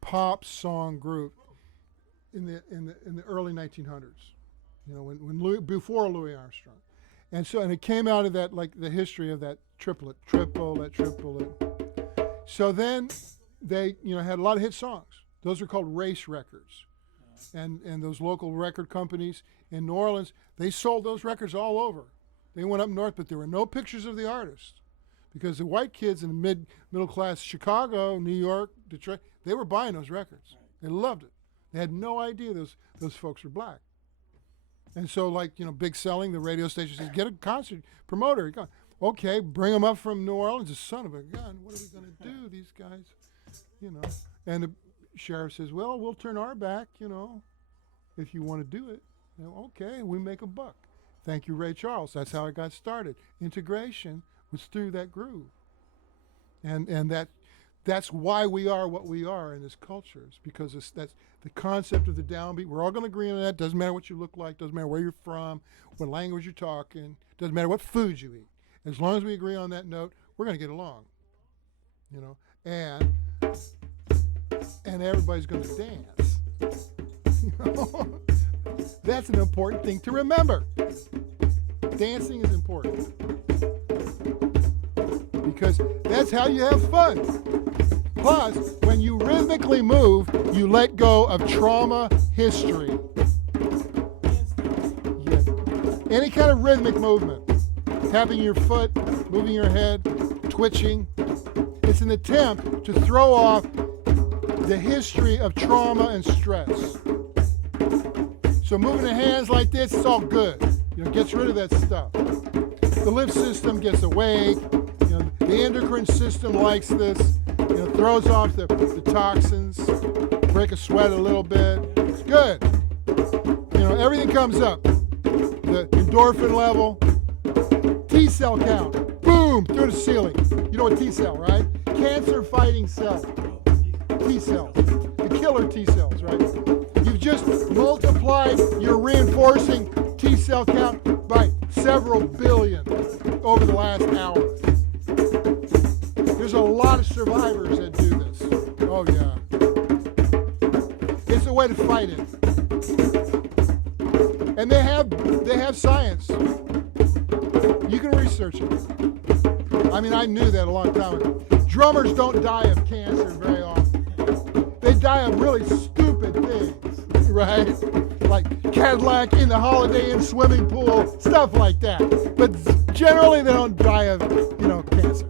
pop song group in the early 1900s. Before Louis Armstrong, and it came out of that, like the history of that triplet. So then they had a lot of hit songs. Those are called race records, and those local record companies in New Orleans, they sold those records all over. They went up north, but there were no pictures of the artist, because the white kids in the middle class Chicago, New York, Detroit, they were buying those records. They loved it. They had no idea those folks were black. And so, big selling, the radio station says, get a concert promoter. Okay, bring them up from New Orleans. The son of a gun, what are we going to do, these guys? And the sheriff says, well, we'll turn our back, if you want to do it. Okay, we make a buck. Thank you, Ray Charles. That's how it got started. Integration was through that groove. And that's why we are what we are in this culture. It's because that's the concept of the downbeat. We're all going to agree on that. Doesn't matter what you look like. Doesn't matter where you're from. What language you're talking. Doesn't matter what food you eat. As long as we agree on that note, we're going to get along. And everybody's going to dance. That's an important thing to remember. Dancing is important. Because that's how you have fun. Plus, when you rhythmically move, you let go of trauma history. Yeah. Any kind of rhythmic movement. Tapping your foot, moving your head, twitching. It's an attempt to throw off the history of trauma and stress. So moving the hands like this, it's all good. Gets rid of that stuff. The lymph system gets awake. The endocrine system likes this. Throws off the toxins. Break a sweat a little bit. It's good. Everything comes up. The endorphin level. T-cell count. Boom! Through the ceiling. You know what T-cell, right? Cancer-fighting cell. T-cells. The killer T-cells, right? You've just multiplied your reinforcing T-cell count by several billion over the last hour. There's a lot of survivors that do this. Oh yeah. It's a way to fight it. And they have science. You can research it. I knew that a long time ago. Drummers don't die of cancer very often. They die of really stupid things, right? Like Cadillac in the Holiday Inn swimming pool, stuff like that. But generally they don't die of, cancer.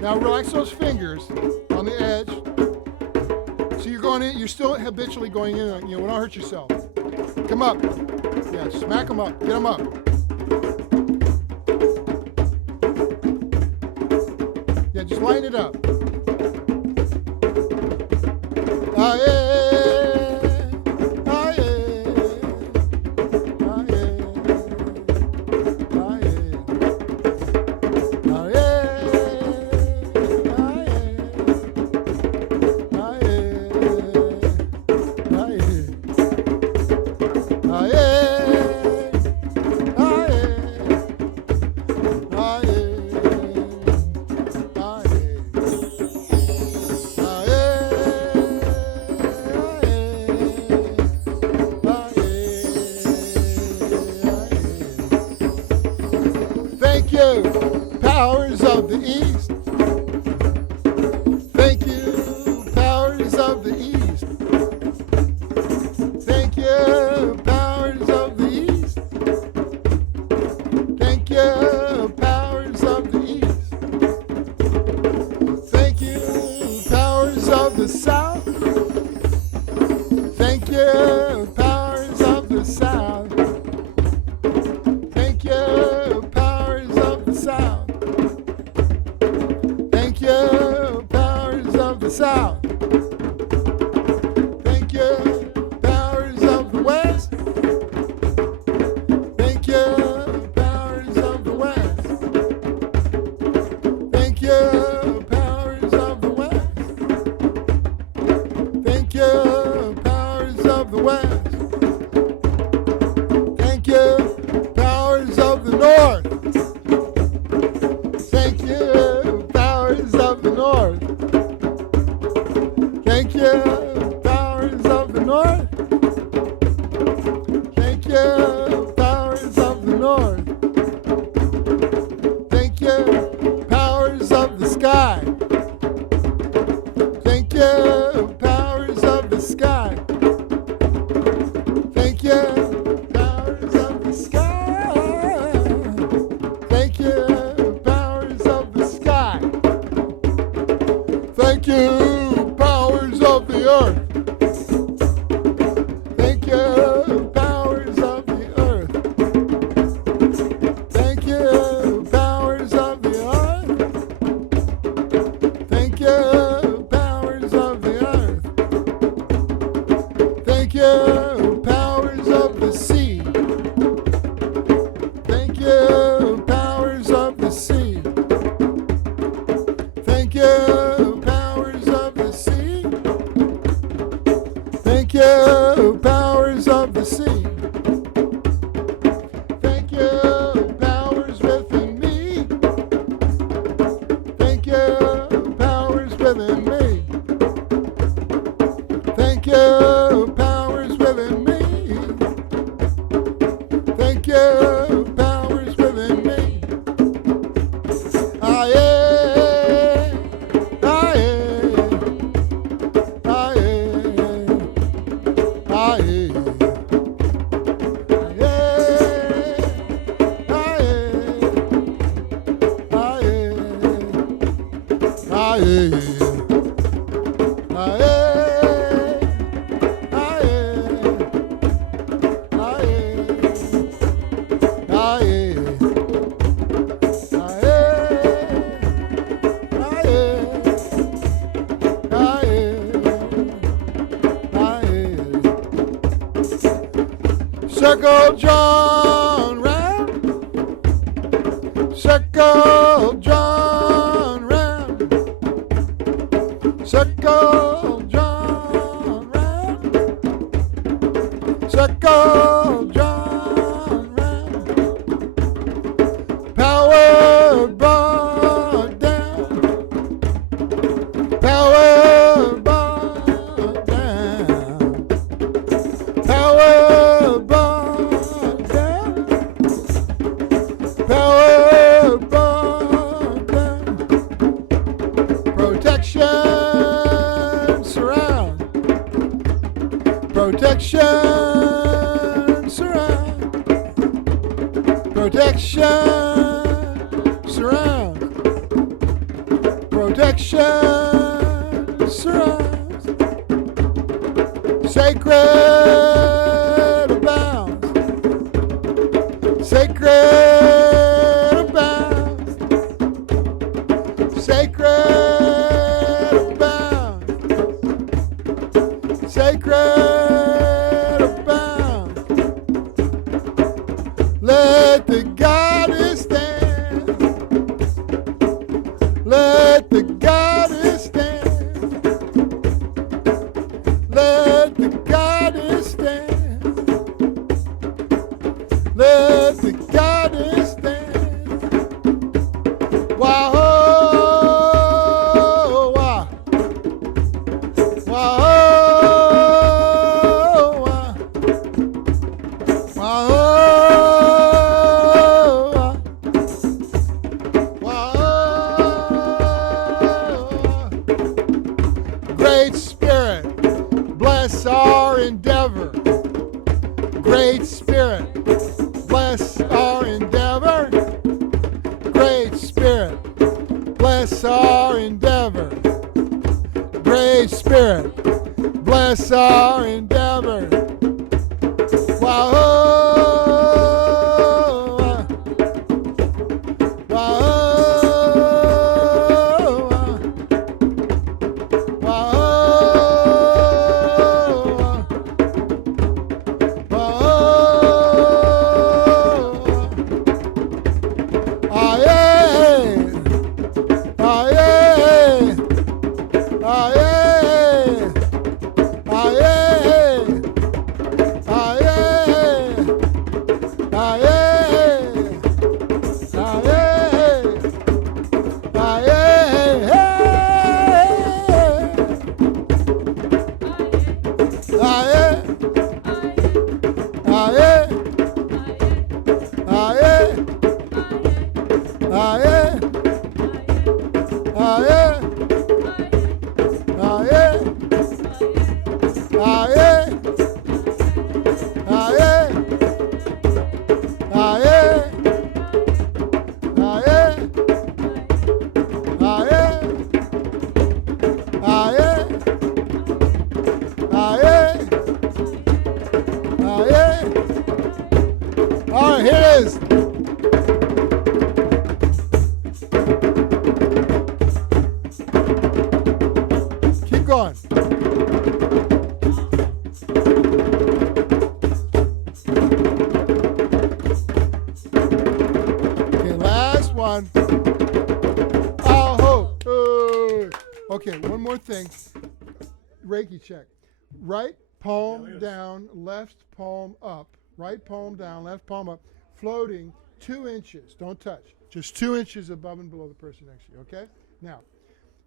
Now relax those fingers on the edge. So you're going in, you're still habitually going in, don't hurt yourself. Come up. Yeah, smack them up. Get them up. Yeah, just line it up. Thank you, powers of the West. Thank you, powers of the North. Thank you, powers of the North. Thank you, powers of the North. Thank you, powers of the North. Thank you, powers of the sky. Thank you, powers of the sky. Thank you, powers of the sky. Thank you, powers of the sky. Thank you, powers of the earth. Thank you, powers of the earth. Thank you, powers of the earth. Thank you, powers of the earth. Thank you, powers of the sea. Thank you, powers of the sea. Thank you, powers of the sea. Thank you, powers of the sea. Thank you, powers within me. Thank you, powers within me. Thank you, powers within me. Thank you, powers within me. Aye, aye, aye, aye. Circle John round, circle John round, circle John round, circle John round. Power brought down, power brought down, power brought down, power brought down. Protection surround, protection surround, protection surround, protection surrounds. Sacred abounds, sacred abounds, sacred abounds, sacred abounds. Let the goddess stand, let the goddess stand, let the goddess stand, let the goddess stand. Wow, wow, wow, wow, wow, wow. Great Spirit, bless our endeavor. Great Spirit, bless our endeavor. Great Spirit, bless our endeavor. Great Spirit, bless our endeavor. Wow, wow, wow, Ah, yeah. Ah, yeah. Ah, yeah. Ah, yeah. Ah, yeah. Ah, yeah. Ah, yeah. Ah, yeah. All right, here it is. Keep going. Okay, last one. Oh, ho. Okay, one more thing. Reiki check. Right palm look at this. down, left palm up. Right palm down, left palm up. Floating 2 inches. Don't touch. Just 2 inches above and below the person next to you, okay? Now,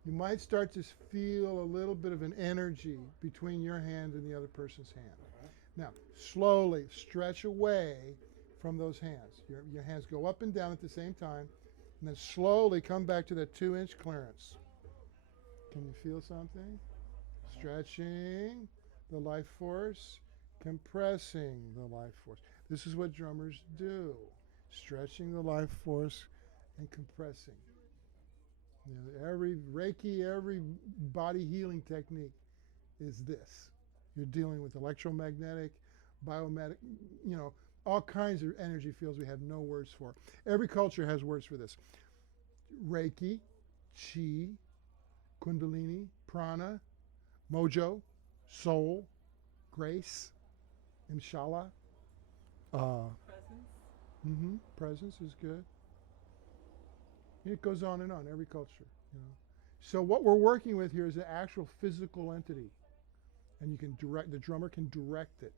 you might start to feel a little bit of an energy between your hand and the other person's hand. Now, slowly stretch away from those hands. Your hands go up and down at the same time, and then slowly come back to that 2-inch clearance. Can you feel something? Stretching the life force, compressing the life force. This is what drummers do. Stretching the life force and compressing. You know, every Reiki, every body healing technique is this. You're dealing with electromagnetic, biomedic, you know, all kinds of energy fields we have no words for. Every culture has words for this. Reiki, Chi, Kundalini, Prana, Mojo, Soul, Grace, Inshallah. Presence. Presence is good. It goes on and on, every culture. You know. So what we're working with here is an actual physical entity. And you can direct, the drummer can direct it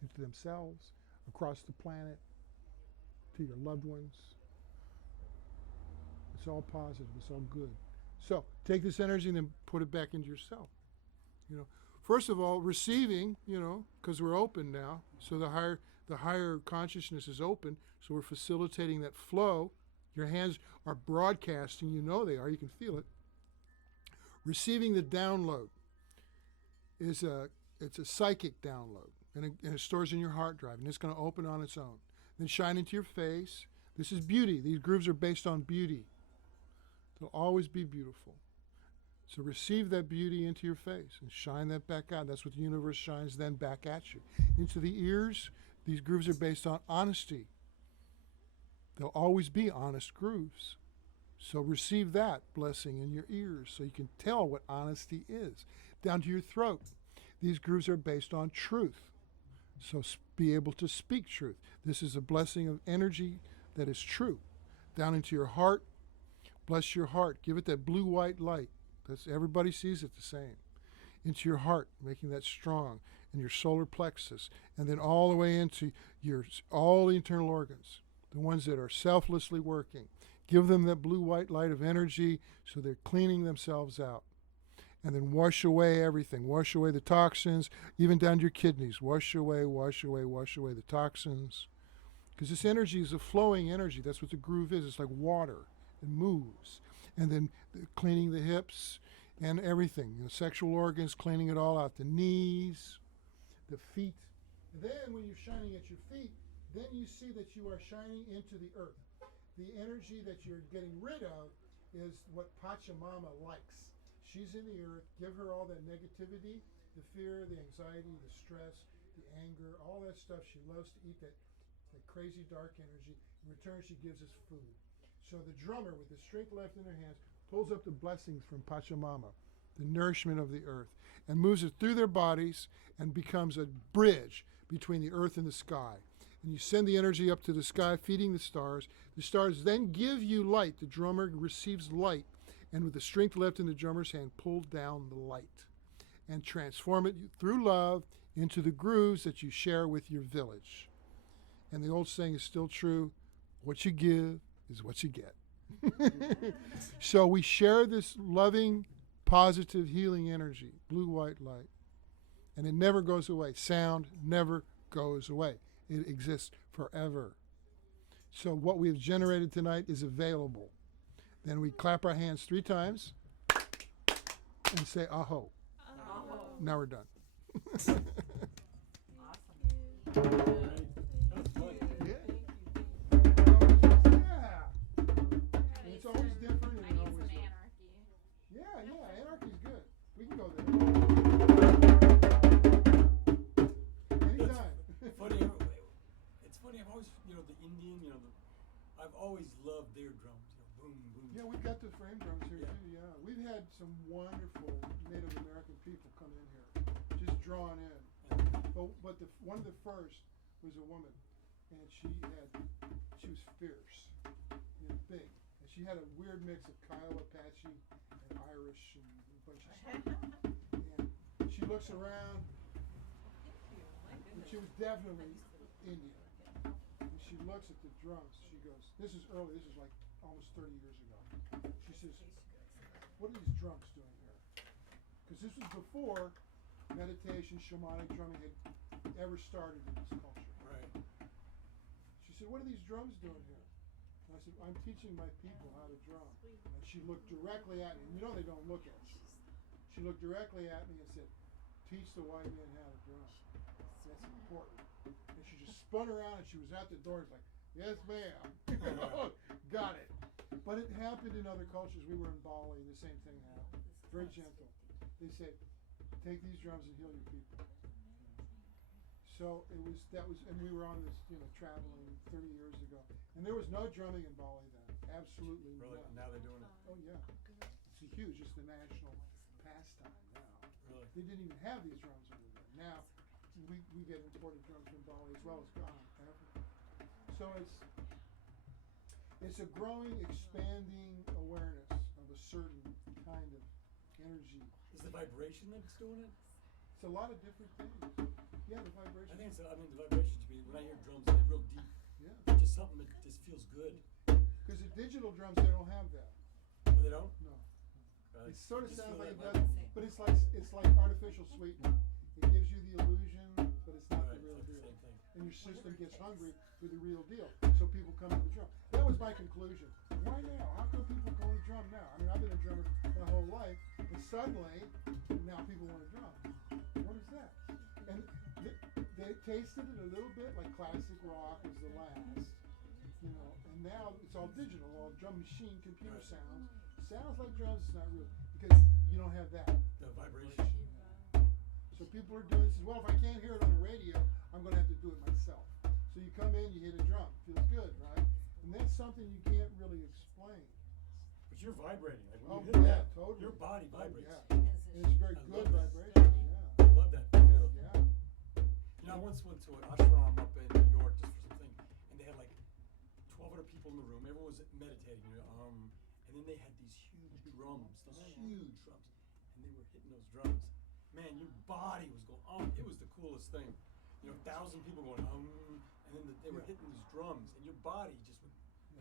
into themselves, across the planet, to your loved ones. It's all positive, it's all good. So take this energy and then put it back into yourself. You know, first of all, receiving, you know, because we're open now. So the higher consciousness is open, so we're facilitating that flow. Your hands are broadcasting, you know they are, you can feel it. Receiving the download is it's a psychic download, and it stores in your hard drive, and it's going to open on its own. Then shine into your face. This is beauty. These grooves are based on beauty. They'll always be beautiful. So receive that beauty into your face and shine that back out. That's what the universe shines then back at you. Into the ears, these grooves are based on honesty. They'll always be honest grooves. So receive that blessing in your ears so you can tell what honesty is. Down to your throat, these grooves are based on truth. So be able to speak truth. This is a blessing of energy that is true. Down into your heart, bless your heart. Give it that blue-white light. Everybody sees it the same. Into your heart, making that strong, and your solar plexus, and then all the way into all the internal organs, the ones that are selflessly working. Give them that blue-white light of energy so they're cleaning themselves out. And then wash away everything. Wash away the toxins, even down to your kidneys. Wash away the toxins. Because this energy is a flowing energy. That's what the groove is. It's like water. It moves. And then cleaning the hips and everything. You know, sexual organs, cleaning it all out. The knees, the feet. And then when you're shining at your feet, then you see that you are shining into the earth. The energy that you're getting rid of is what Pachamama likes. She's in the earth. Give her all that negativity, the fear, the anxiety, the stress, the anger, all that stuff. She loves to eat that crazy dark energy. In return, she gives us food. So the drummer, with the strength left in her hands, pulls up the blessings from Pachamama, the nourishment of the earth, and moves it through their bodies and becomes a bridge between the earth and the sky. And you send the energy up to the sky, feeding the stars. The stars then give you light. The drummer receives light, and with the strength left in the drummer's hand, pull down the light and transform it through love into the grooves that you share with your village. And the old saying is still true, what you give is what you get. So we share this loving, positive, healing energy, blue-white light, and it never goes away. Sound never goes away. It exists forever. So what we've generated tonight is available. Then we clap our hands 3 times and say, aho. Oh. Now we're done. Awesome. Right. That was fun. Yeah. Thank Yeah. And it's always different and I need always. some anarchy. Yeah, anarchy's good. We can go there. Anytime. Funny, it's funny. I've always, the Indian, I've always loved their drums. Boom, boom. Yeah, we've got the frame drums here Yeah. too. Yeah, we've had some wonderful Native American people come in here, just drawn in. But one of the first was a woman, and she was fierce, big, and she had a weird mix of Kiowa, Apache, and Irish, and a bunch of stuff. And she looks around, you. My and goodness. she was definitely Indian. And she looks at the drums. She goes, "This is early. This is like almost 30 years ago." She says, "What are these drums doing here?" Because this was before meditation, shamanic drumming had ever started in this culture. Right. She said, "What are these drums doing here?" And I said, "I'm teaching my people how to drum." And she looked directly at me. You know they don't look at you. She looked directly at me and said, "Teach the white man how to drum. That's important." And she just spun around and she was out the door. It's like, "Yes, ma'am." Got it. But it happened in other cultures. We were in Bali. The same thing happened. Very gentle. They said, "Take these drums and heal your people." So and we were on this, traveling 30 years ago. And there was no drumming in Bali then. Absolutely Really? none. Now they're doing it. Oh yeah. It's huge. It's the national pastime now. Really. They didn't even have these drums over there. Now we get imported drums from Bali as well as Ghana, Africa. So it's a growing, expanding awareness of a certain kind of energy. Is the vibration that's doing it? It's a lot of different things. Yeah, the vibration. I think the vibration to me, when I hear drums, they're real deep. Yeah. It's just something that just feels good. Because the digital drums, they don't have that. Oh, they don't? No. Right. It sort of Just sounds feel like it that does, vibe. but it's like artificial sweetener. It gives you the illusion, but it's not Right, the real it's deal. not the same thing. And your system gets hungry for the real deal, so people come to the drum. That was my conclusion. Why now? How come people go to drum now? I mean, I've been a drummer my whole life, and suddenly now people want to drum. What is that? And they tasted it a little bit, like classic rock was the last, and now it's all digital, all drum machine, computer Right. sounds. Sounds like drums, it's not real, because you don't have that. The vibration. So people are doing this, well, if I can't hear it on the radio, I'm going to have to do it myself. So you come in, you hit a drum, feels good, right? And that's something you can't really explain. But you're vibrating. Like when Oh, you hit yeah, that, totally. your body Oh, vibrates. yeah. And it's very I good love that. vibration, yeah. I love that. Feel. Yeah. I once went to an ashram up in New York just for something, and they had like 1,200 people in the room. Everyone was meditating, and then they had these huge drums, and they were hitting those drums. Man, your body was going, it was the coolest thing. 1,000 people going, and then they were hitting these drums, and your body just went,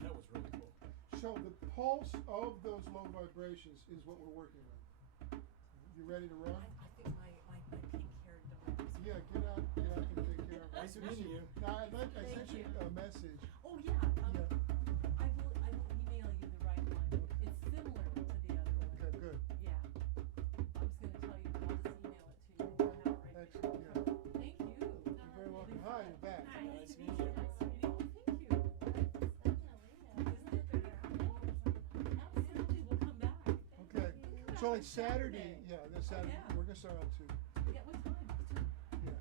that was really cool. So the pulse of those low vibrations is what we're working with. You ready to run? I think my pink-haired dog is. Yeah, get out and take care of it. Nice meeting you. Now, I sent Thank you you. a message. Oh yeah. Yeah. I will email you the right one. It's similar to the other one. Okay, good. Yeah. I was gonna tell you, I'll just email it to you. If you're not ready. Excellent, yeah. Thank you. You're very welcome. Hi, you're back. Nice meeting you. Nice to meet you. Thank you. Absolutely, we'll come back. Okay. So it's Saturday. Saturday. Yeah, this Saturday. Yeah. We're gonna start on 2. Yeah, what time? Yeah.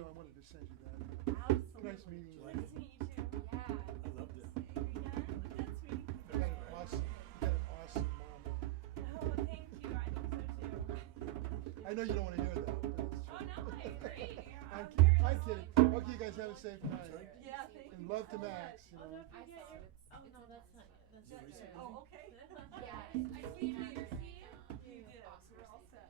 I wanted to send you that. Absolutely. Nice meeting you. Like it? Yeah. I loved it. You got an awesome mom. I know you don't want to hear that, but it's true. I'm kidding. Okay, you guys have a safe night. Yeah, thank And you love so to Max. much. You know. I saw it. Oh, no, that's not it. That's Did you it. receive it? Oh, okay. Yeah, I see it on your You did. We're all set.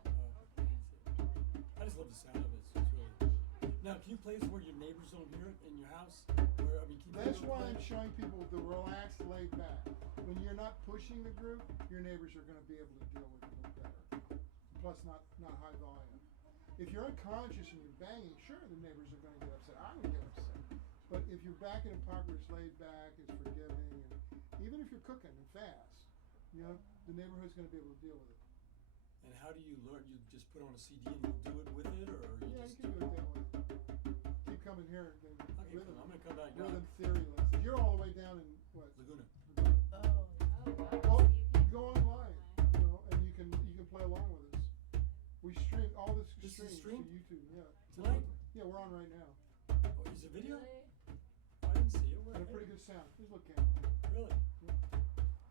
I just love the sound of it. It's really. Now, can you play this where your neighbors don't hear it in your house? That's why I'm showing people the relaxed, laid back. When you're not pushing the group, your neighbors are going to be able to deal with it a little better. Plus, not high volume. If you're unconscious and you're banging, sure, the neighbors are going to get upset. I'm going to get upset. But if you're back in a park where it's laid back, it's forgiving, and even if you're cooking and fast, you know, the neighborhood's going to be able to deal with it. And how do you learn? You just put on a CD and you do it with it, or you Yeah, just you can do it that way. Keep coming here. Then Okay, rhythm, I'm gonna come back down. rhythm theory lessons. You're all the way down in what? Laguna. Laguna. Oh. Oh, wow. Well, So you can go online, you know, and you can play along with us. We stream all this This is streams streamed? to YouTube. Yeah. Tonight? Yeah, we're on right now. Oh, is it video? Really? I didn't see it. Where? And a pretty good sound. Here's a little camera. Really?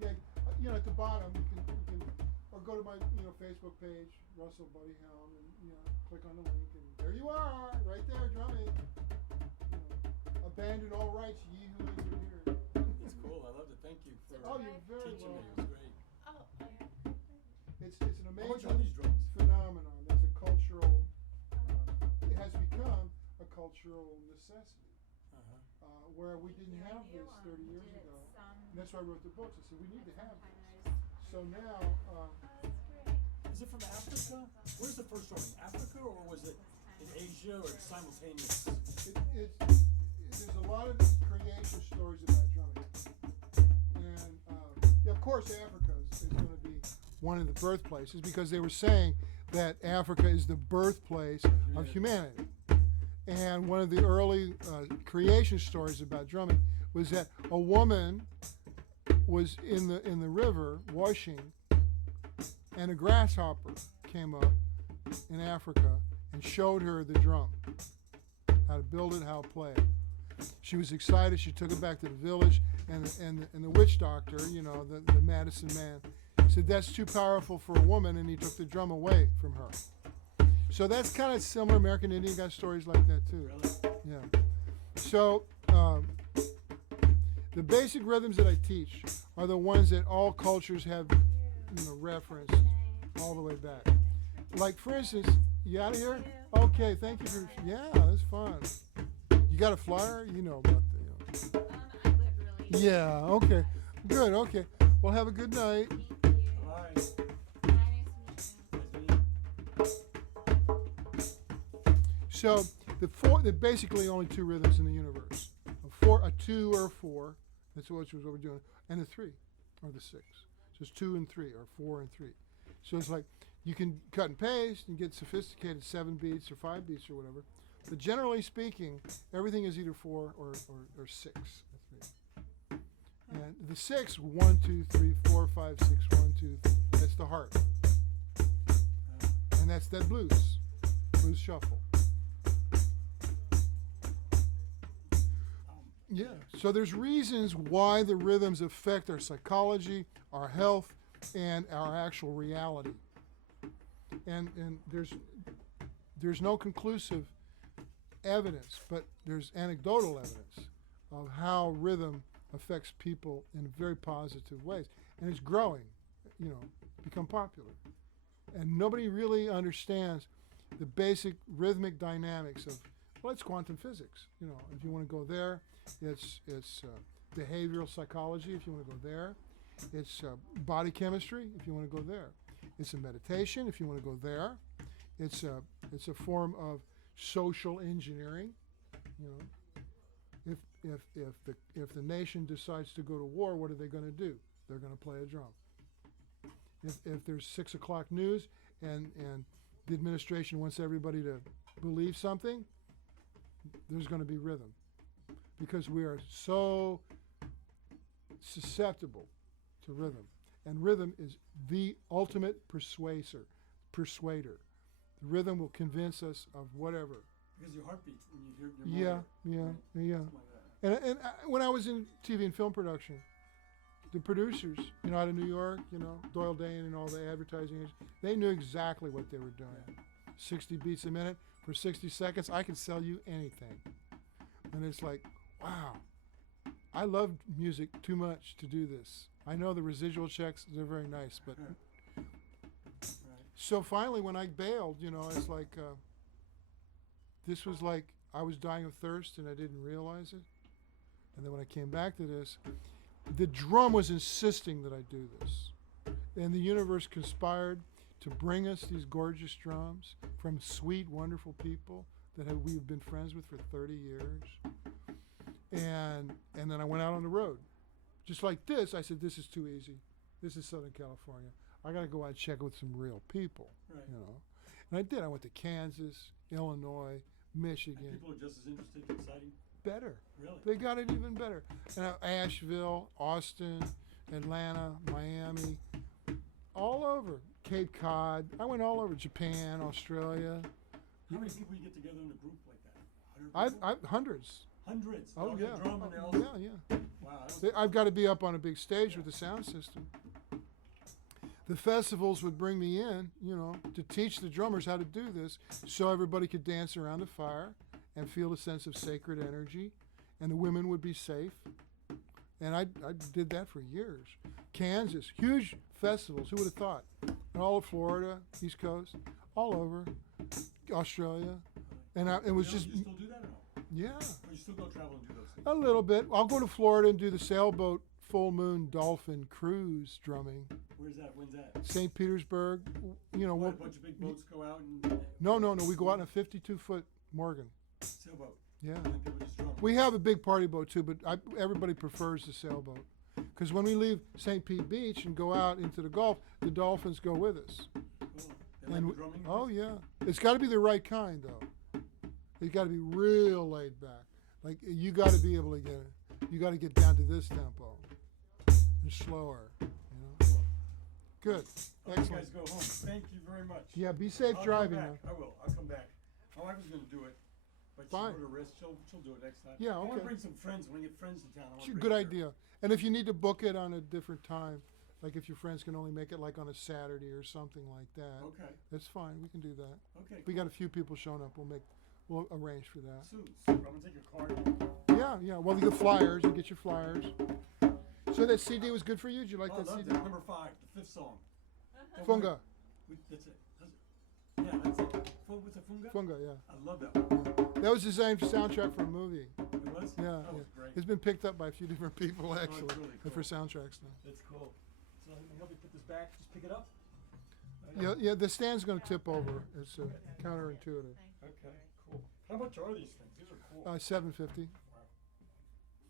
Yeah, you know, at the bottom you can or go to my Facebook page, Russell Buddy Helm, and click on the link, and there you are, right there, drumming. Abandon all rights, ye who enter here. That's cool. I loved it. Thank you for Oh, you're very teaching me. welcome. It was great. Oh, yeah. It's an How much are amazing these drums? phenomenon. That's a cultural. It has become a cultural necessity. Uh-huh. Where we didn't your have new this one 30 years did it ago. some- And that's why I wrote the books. I said we need to have this. sometimes So now, Oh, that's great. Is it from Africa? Where's the first drum? Africa, or was it in Asia, or simultaneous? there's a lot of creation stories about drumming. And yeah, of course, Africa is going to be one of the birthplaces because they were saying that Africa is the birthplace of humanity. And one of the early creation stories about drumming was that a woman was in the river washing, and a grasshopper came up in Africa and showed her the drum, how to build it, how to play it. She was excited. She took it back to the village, and the witch doctor, the medicine man, said that's too powerful for a woman, and he took the drum away from her. So that's kind of similar. American Indian got stories like that too. Really? Yeah. So the basic rhythms that I teach are the ones that all cultures have, referenced all the way back. Like for instance, you out of here? Okay, thank you for. Yeah, that's fun. You got a flyer? You know about the. I would really. Yeah. Okay. Good. Okay. Well, have a good night. Thank you. Bye. Bye, nice to meet you. Nice to meet you. So the basically only two rhythms in the universe: a 2 or a 4. That's what we're doing, and a 3 or the 6. So it's 2 and 3 or 4 and 3. So it's like you can cut and paste and get sophisticated 7 beats or 5 beats or whatever. But generally speaking, everything is either 4 or 6. And the 6, 1, 2, 3, 4, 5, 6, 1, 2, 3. That's the heart. And that's that blues shuffle. Yeah. So there's reasons why the rhythms affect our psychology, our health, and our actual reality. And there's no conclusive evidence, but there's anecdotal evidence of how rhythm affects people in very positive ways. And it's growing, become popular. And nobody really understands the basic rhythmic dynamics of, well, it's quantum physics. If you want to go there, it's behavioral psychology, if you want to go there. It's body chemistry, if you want to go there. It's a meditation, if you want to go there. It's a form of social engineering. If the nation decides to go to war, what are they going to do? They're going to play a drum. If there's 6 o'clock news and the administration wants everybody to believe something, there's going to be rhythm, because we are so susceptible to rhythm. And rhythm is the ultimate persuader. The rhythm will convince us of whatever. Because your heartbeat when you hear your motor, Yeah. something like that. And when I was in TV and film production, the producers, out of New York, Doyle Dane and all the advertising agents, they knew exactly what they were doing. Yeah. 60 beats a minute for 60 seconds, I can sell you anything. And it's like, wow, I love music too much to do this. I know the residual checks, they're very nice, but Right. so finally when I bailed, it's like, this was like I was dying of thirst and I didn't realize it. And then when I came back to this, the drum was insisting that I do this. And the universe conspired to bring us these gorgeous drums from sweet, wonderful people that we've been friends with for 30 years. and then I went out on the road, just like this. I said, this is too easy. This is Southern California. I got to go out and check with some real people, Right. you know. And I did. I went to Kansas, Illinois, And Michigan. people are just as interested in exciting. Better. Really? They got it even better. And Asheville, Austin, Atlanta, Miami, all over. Cape Cod. I went all over. Japan, Australia. How many people you get together in a group like that? 100 people? I've hundreds. Hundreds. They Oh all yeah. get a drum and they all. Yeah. Wow. I don't- I've got to be up on a big stage with a sound system. The festivals would bring me in, you know, to teach the drummers how to do this, so everybody could dance around the fire and feel a sense of sacred energy, and the women would be safe. And I did that for years. Kansas, huge festivals. Who would have thought? And all of Florida, East Coast, all over, Australia, and it was You just still do that or no? yeah. Or you still go travel and do those things? A little bit. I'll go to Florida and do the sailboat full moon dolphin cruise drumming. Where's that? When's that? St. Petersburg, you know. What, we'll- a bunch of big boats go out and. no. We go out in a 52-foot Morgan. Sailboat. Yeah. And people just drum. We have a big party boat too, but everybody prefers the sailboat. Because when we leave St. Pete Beach and go out into the Gulf, the dolphins go with us. Cool. They like And the drumming? oh yeah, it's got to be the right kind though. It's got to be real laid back. Like you got to be able to you got to get down to this tempo and slower. You know. Cool. Good. I'll let you Excellent. guys go home. Thank you very much. Yeah. Be safe I'll driving come now. back. I will. I'll come back. My wife was going to do it, but Fine. she put her wrist. She'll do it next time. Yeah, I want okay. to bring some friends. When I get friends in town, I want to bring Good them idea. And if you need to book it on a different time, like if your friends can only make it like on a Saturday or something like that, here. Okay. that's fine. We can do that. Okay. We got a few people showing up. We'll arrange for that. Super. I'm gonna take your card. Yeah. Well, you get flyers. You get your flyers. So that CD was good for you. Did you like Oh, I that loved CD? it. Number 5, the 5th song. Funga. That's it. Yeah, that's it. What's a funga? Funga. Yeah. I love that one. That was designed for soundtrack for a movie. It was? Yeah. That was great. It's been picked up by a few different people actually, really and for cool. soundtracks now. That's cool. So let me help you put this back. Just pick it up. Yeah. The stand's going to tip over. It's counterintuitive. Okay, cool. How much are these things? These are cool. $750.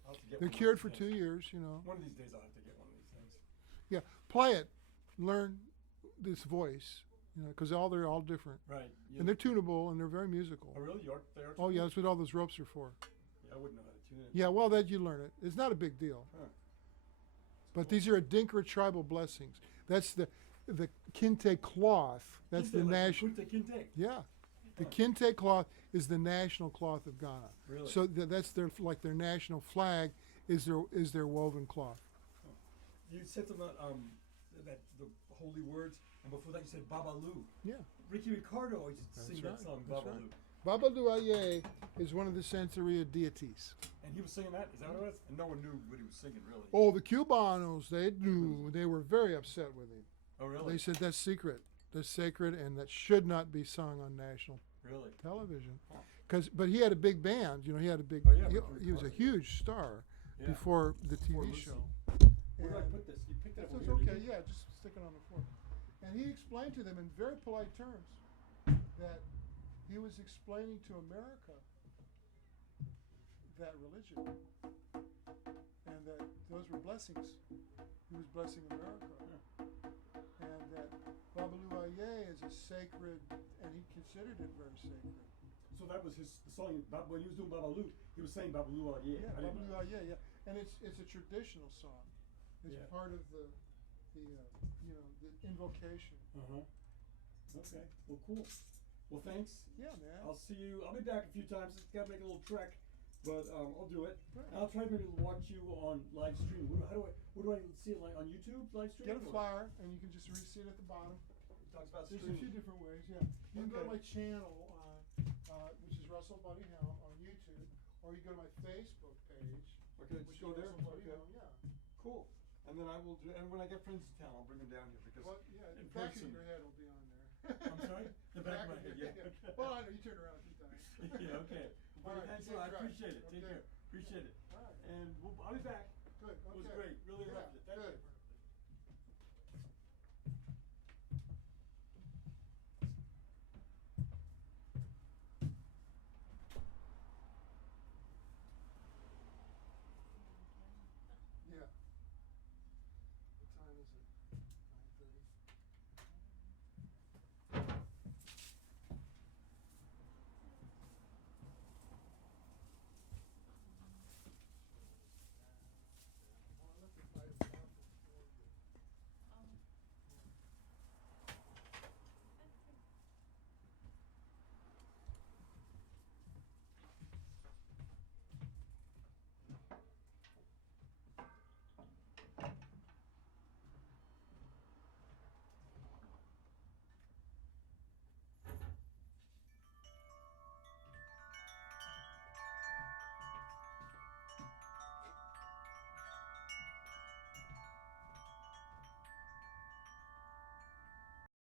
I'll have to get They're one of cured these for things. 2 years. You know. One of these days I'll have to get one of these things. Yeah, play it, learn this voice, you know, because they're all different, Right. and they're tunable and they're very musical. Oh, really? They are Oh yeah, that's what all those ropes are for. Yeah, I wouldn't know how to tune it. Yeah, well, that you learn it. It's not a big deal. Huh. But these are Adinkra tribal blessings. That's the kente cloth. That's the Kinte, like national. Kunta Kinte. Yeah, the kente cloth is the national cloth of Ghana. Really? So that's their national flag is their woven cloth. You said something about that the holy words, and before that you said Babalu. Yeah. Ricky Ricardo always used to That's sing right, that song, that's Babalu. Baba Luaye is one of the Santeria deities. And he was singing that? Is that what it was? And no one knew what he was singing, really. Oh, the Cubanos, they knew. They were very upset with him. Oh, really? They said that's secret, that's sacred, and that should not be sung on national Really? television. Huh. But he had a big band. You know, he had a big. Oh, yeah, Ricky he was a Ricardo. huge star Yeah. before the Before TV Lucy. show. Where do I And put this? You picked it up That's over here, okay. didn't you? Yeah, just stick it on the floor. And he explained to them in very polite terms that he was explaining to America that religion and that those were blessings. He was blessing America. And that Babalu Aye is a sacred, and he considered it very sacred. So that was the song. When he was doing Babalu, he was saying Babalu, yeah. Yeah, I didn't Babalu know. Aye, yeah. And it's a traditional song. It's Yeah. part of the the invocation. Uh-huh. Okay. Well, cool. Well, thanks. Yeah, man. I'll see you. I'll be back a few times. It's got to make a little trek, but I'll do it. Right. And I'll try to maybe watch you on live stream. Where do I see it? Like on YouTube live stream? Get a flyer, and you can just see it at the bottom. It talks about There's a streaming. few different ways, yeah. You can go to Okay. my channel, which is Russell Buddy Helm on YouTube, or you go to my Facebook page, Okay, which just go is there. Russell Buddy Okay. Helm, yeah. Cool. And then I will do. And when I get friends in town, I'll bring them down here because. Well, yeah, in the back person. of your head will be on there. I'm sorry? The back of my head, yeah. Well, I know, you turned around a few times. Yeah. Okay. All Well, right, thanks a safe lot. I drive. appreciate it. Take Okay. care. Appreciate it. All right. And I'll be back. Good, It was okay. great. Really Yeah, loved it. Thank good. you.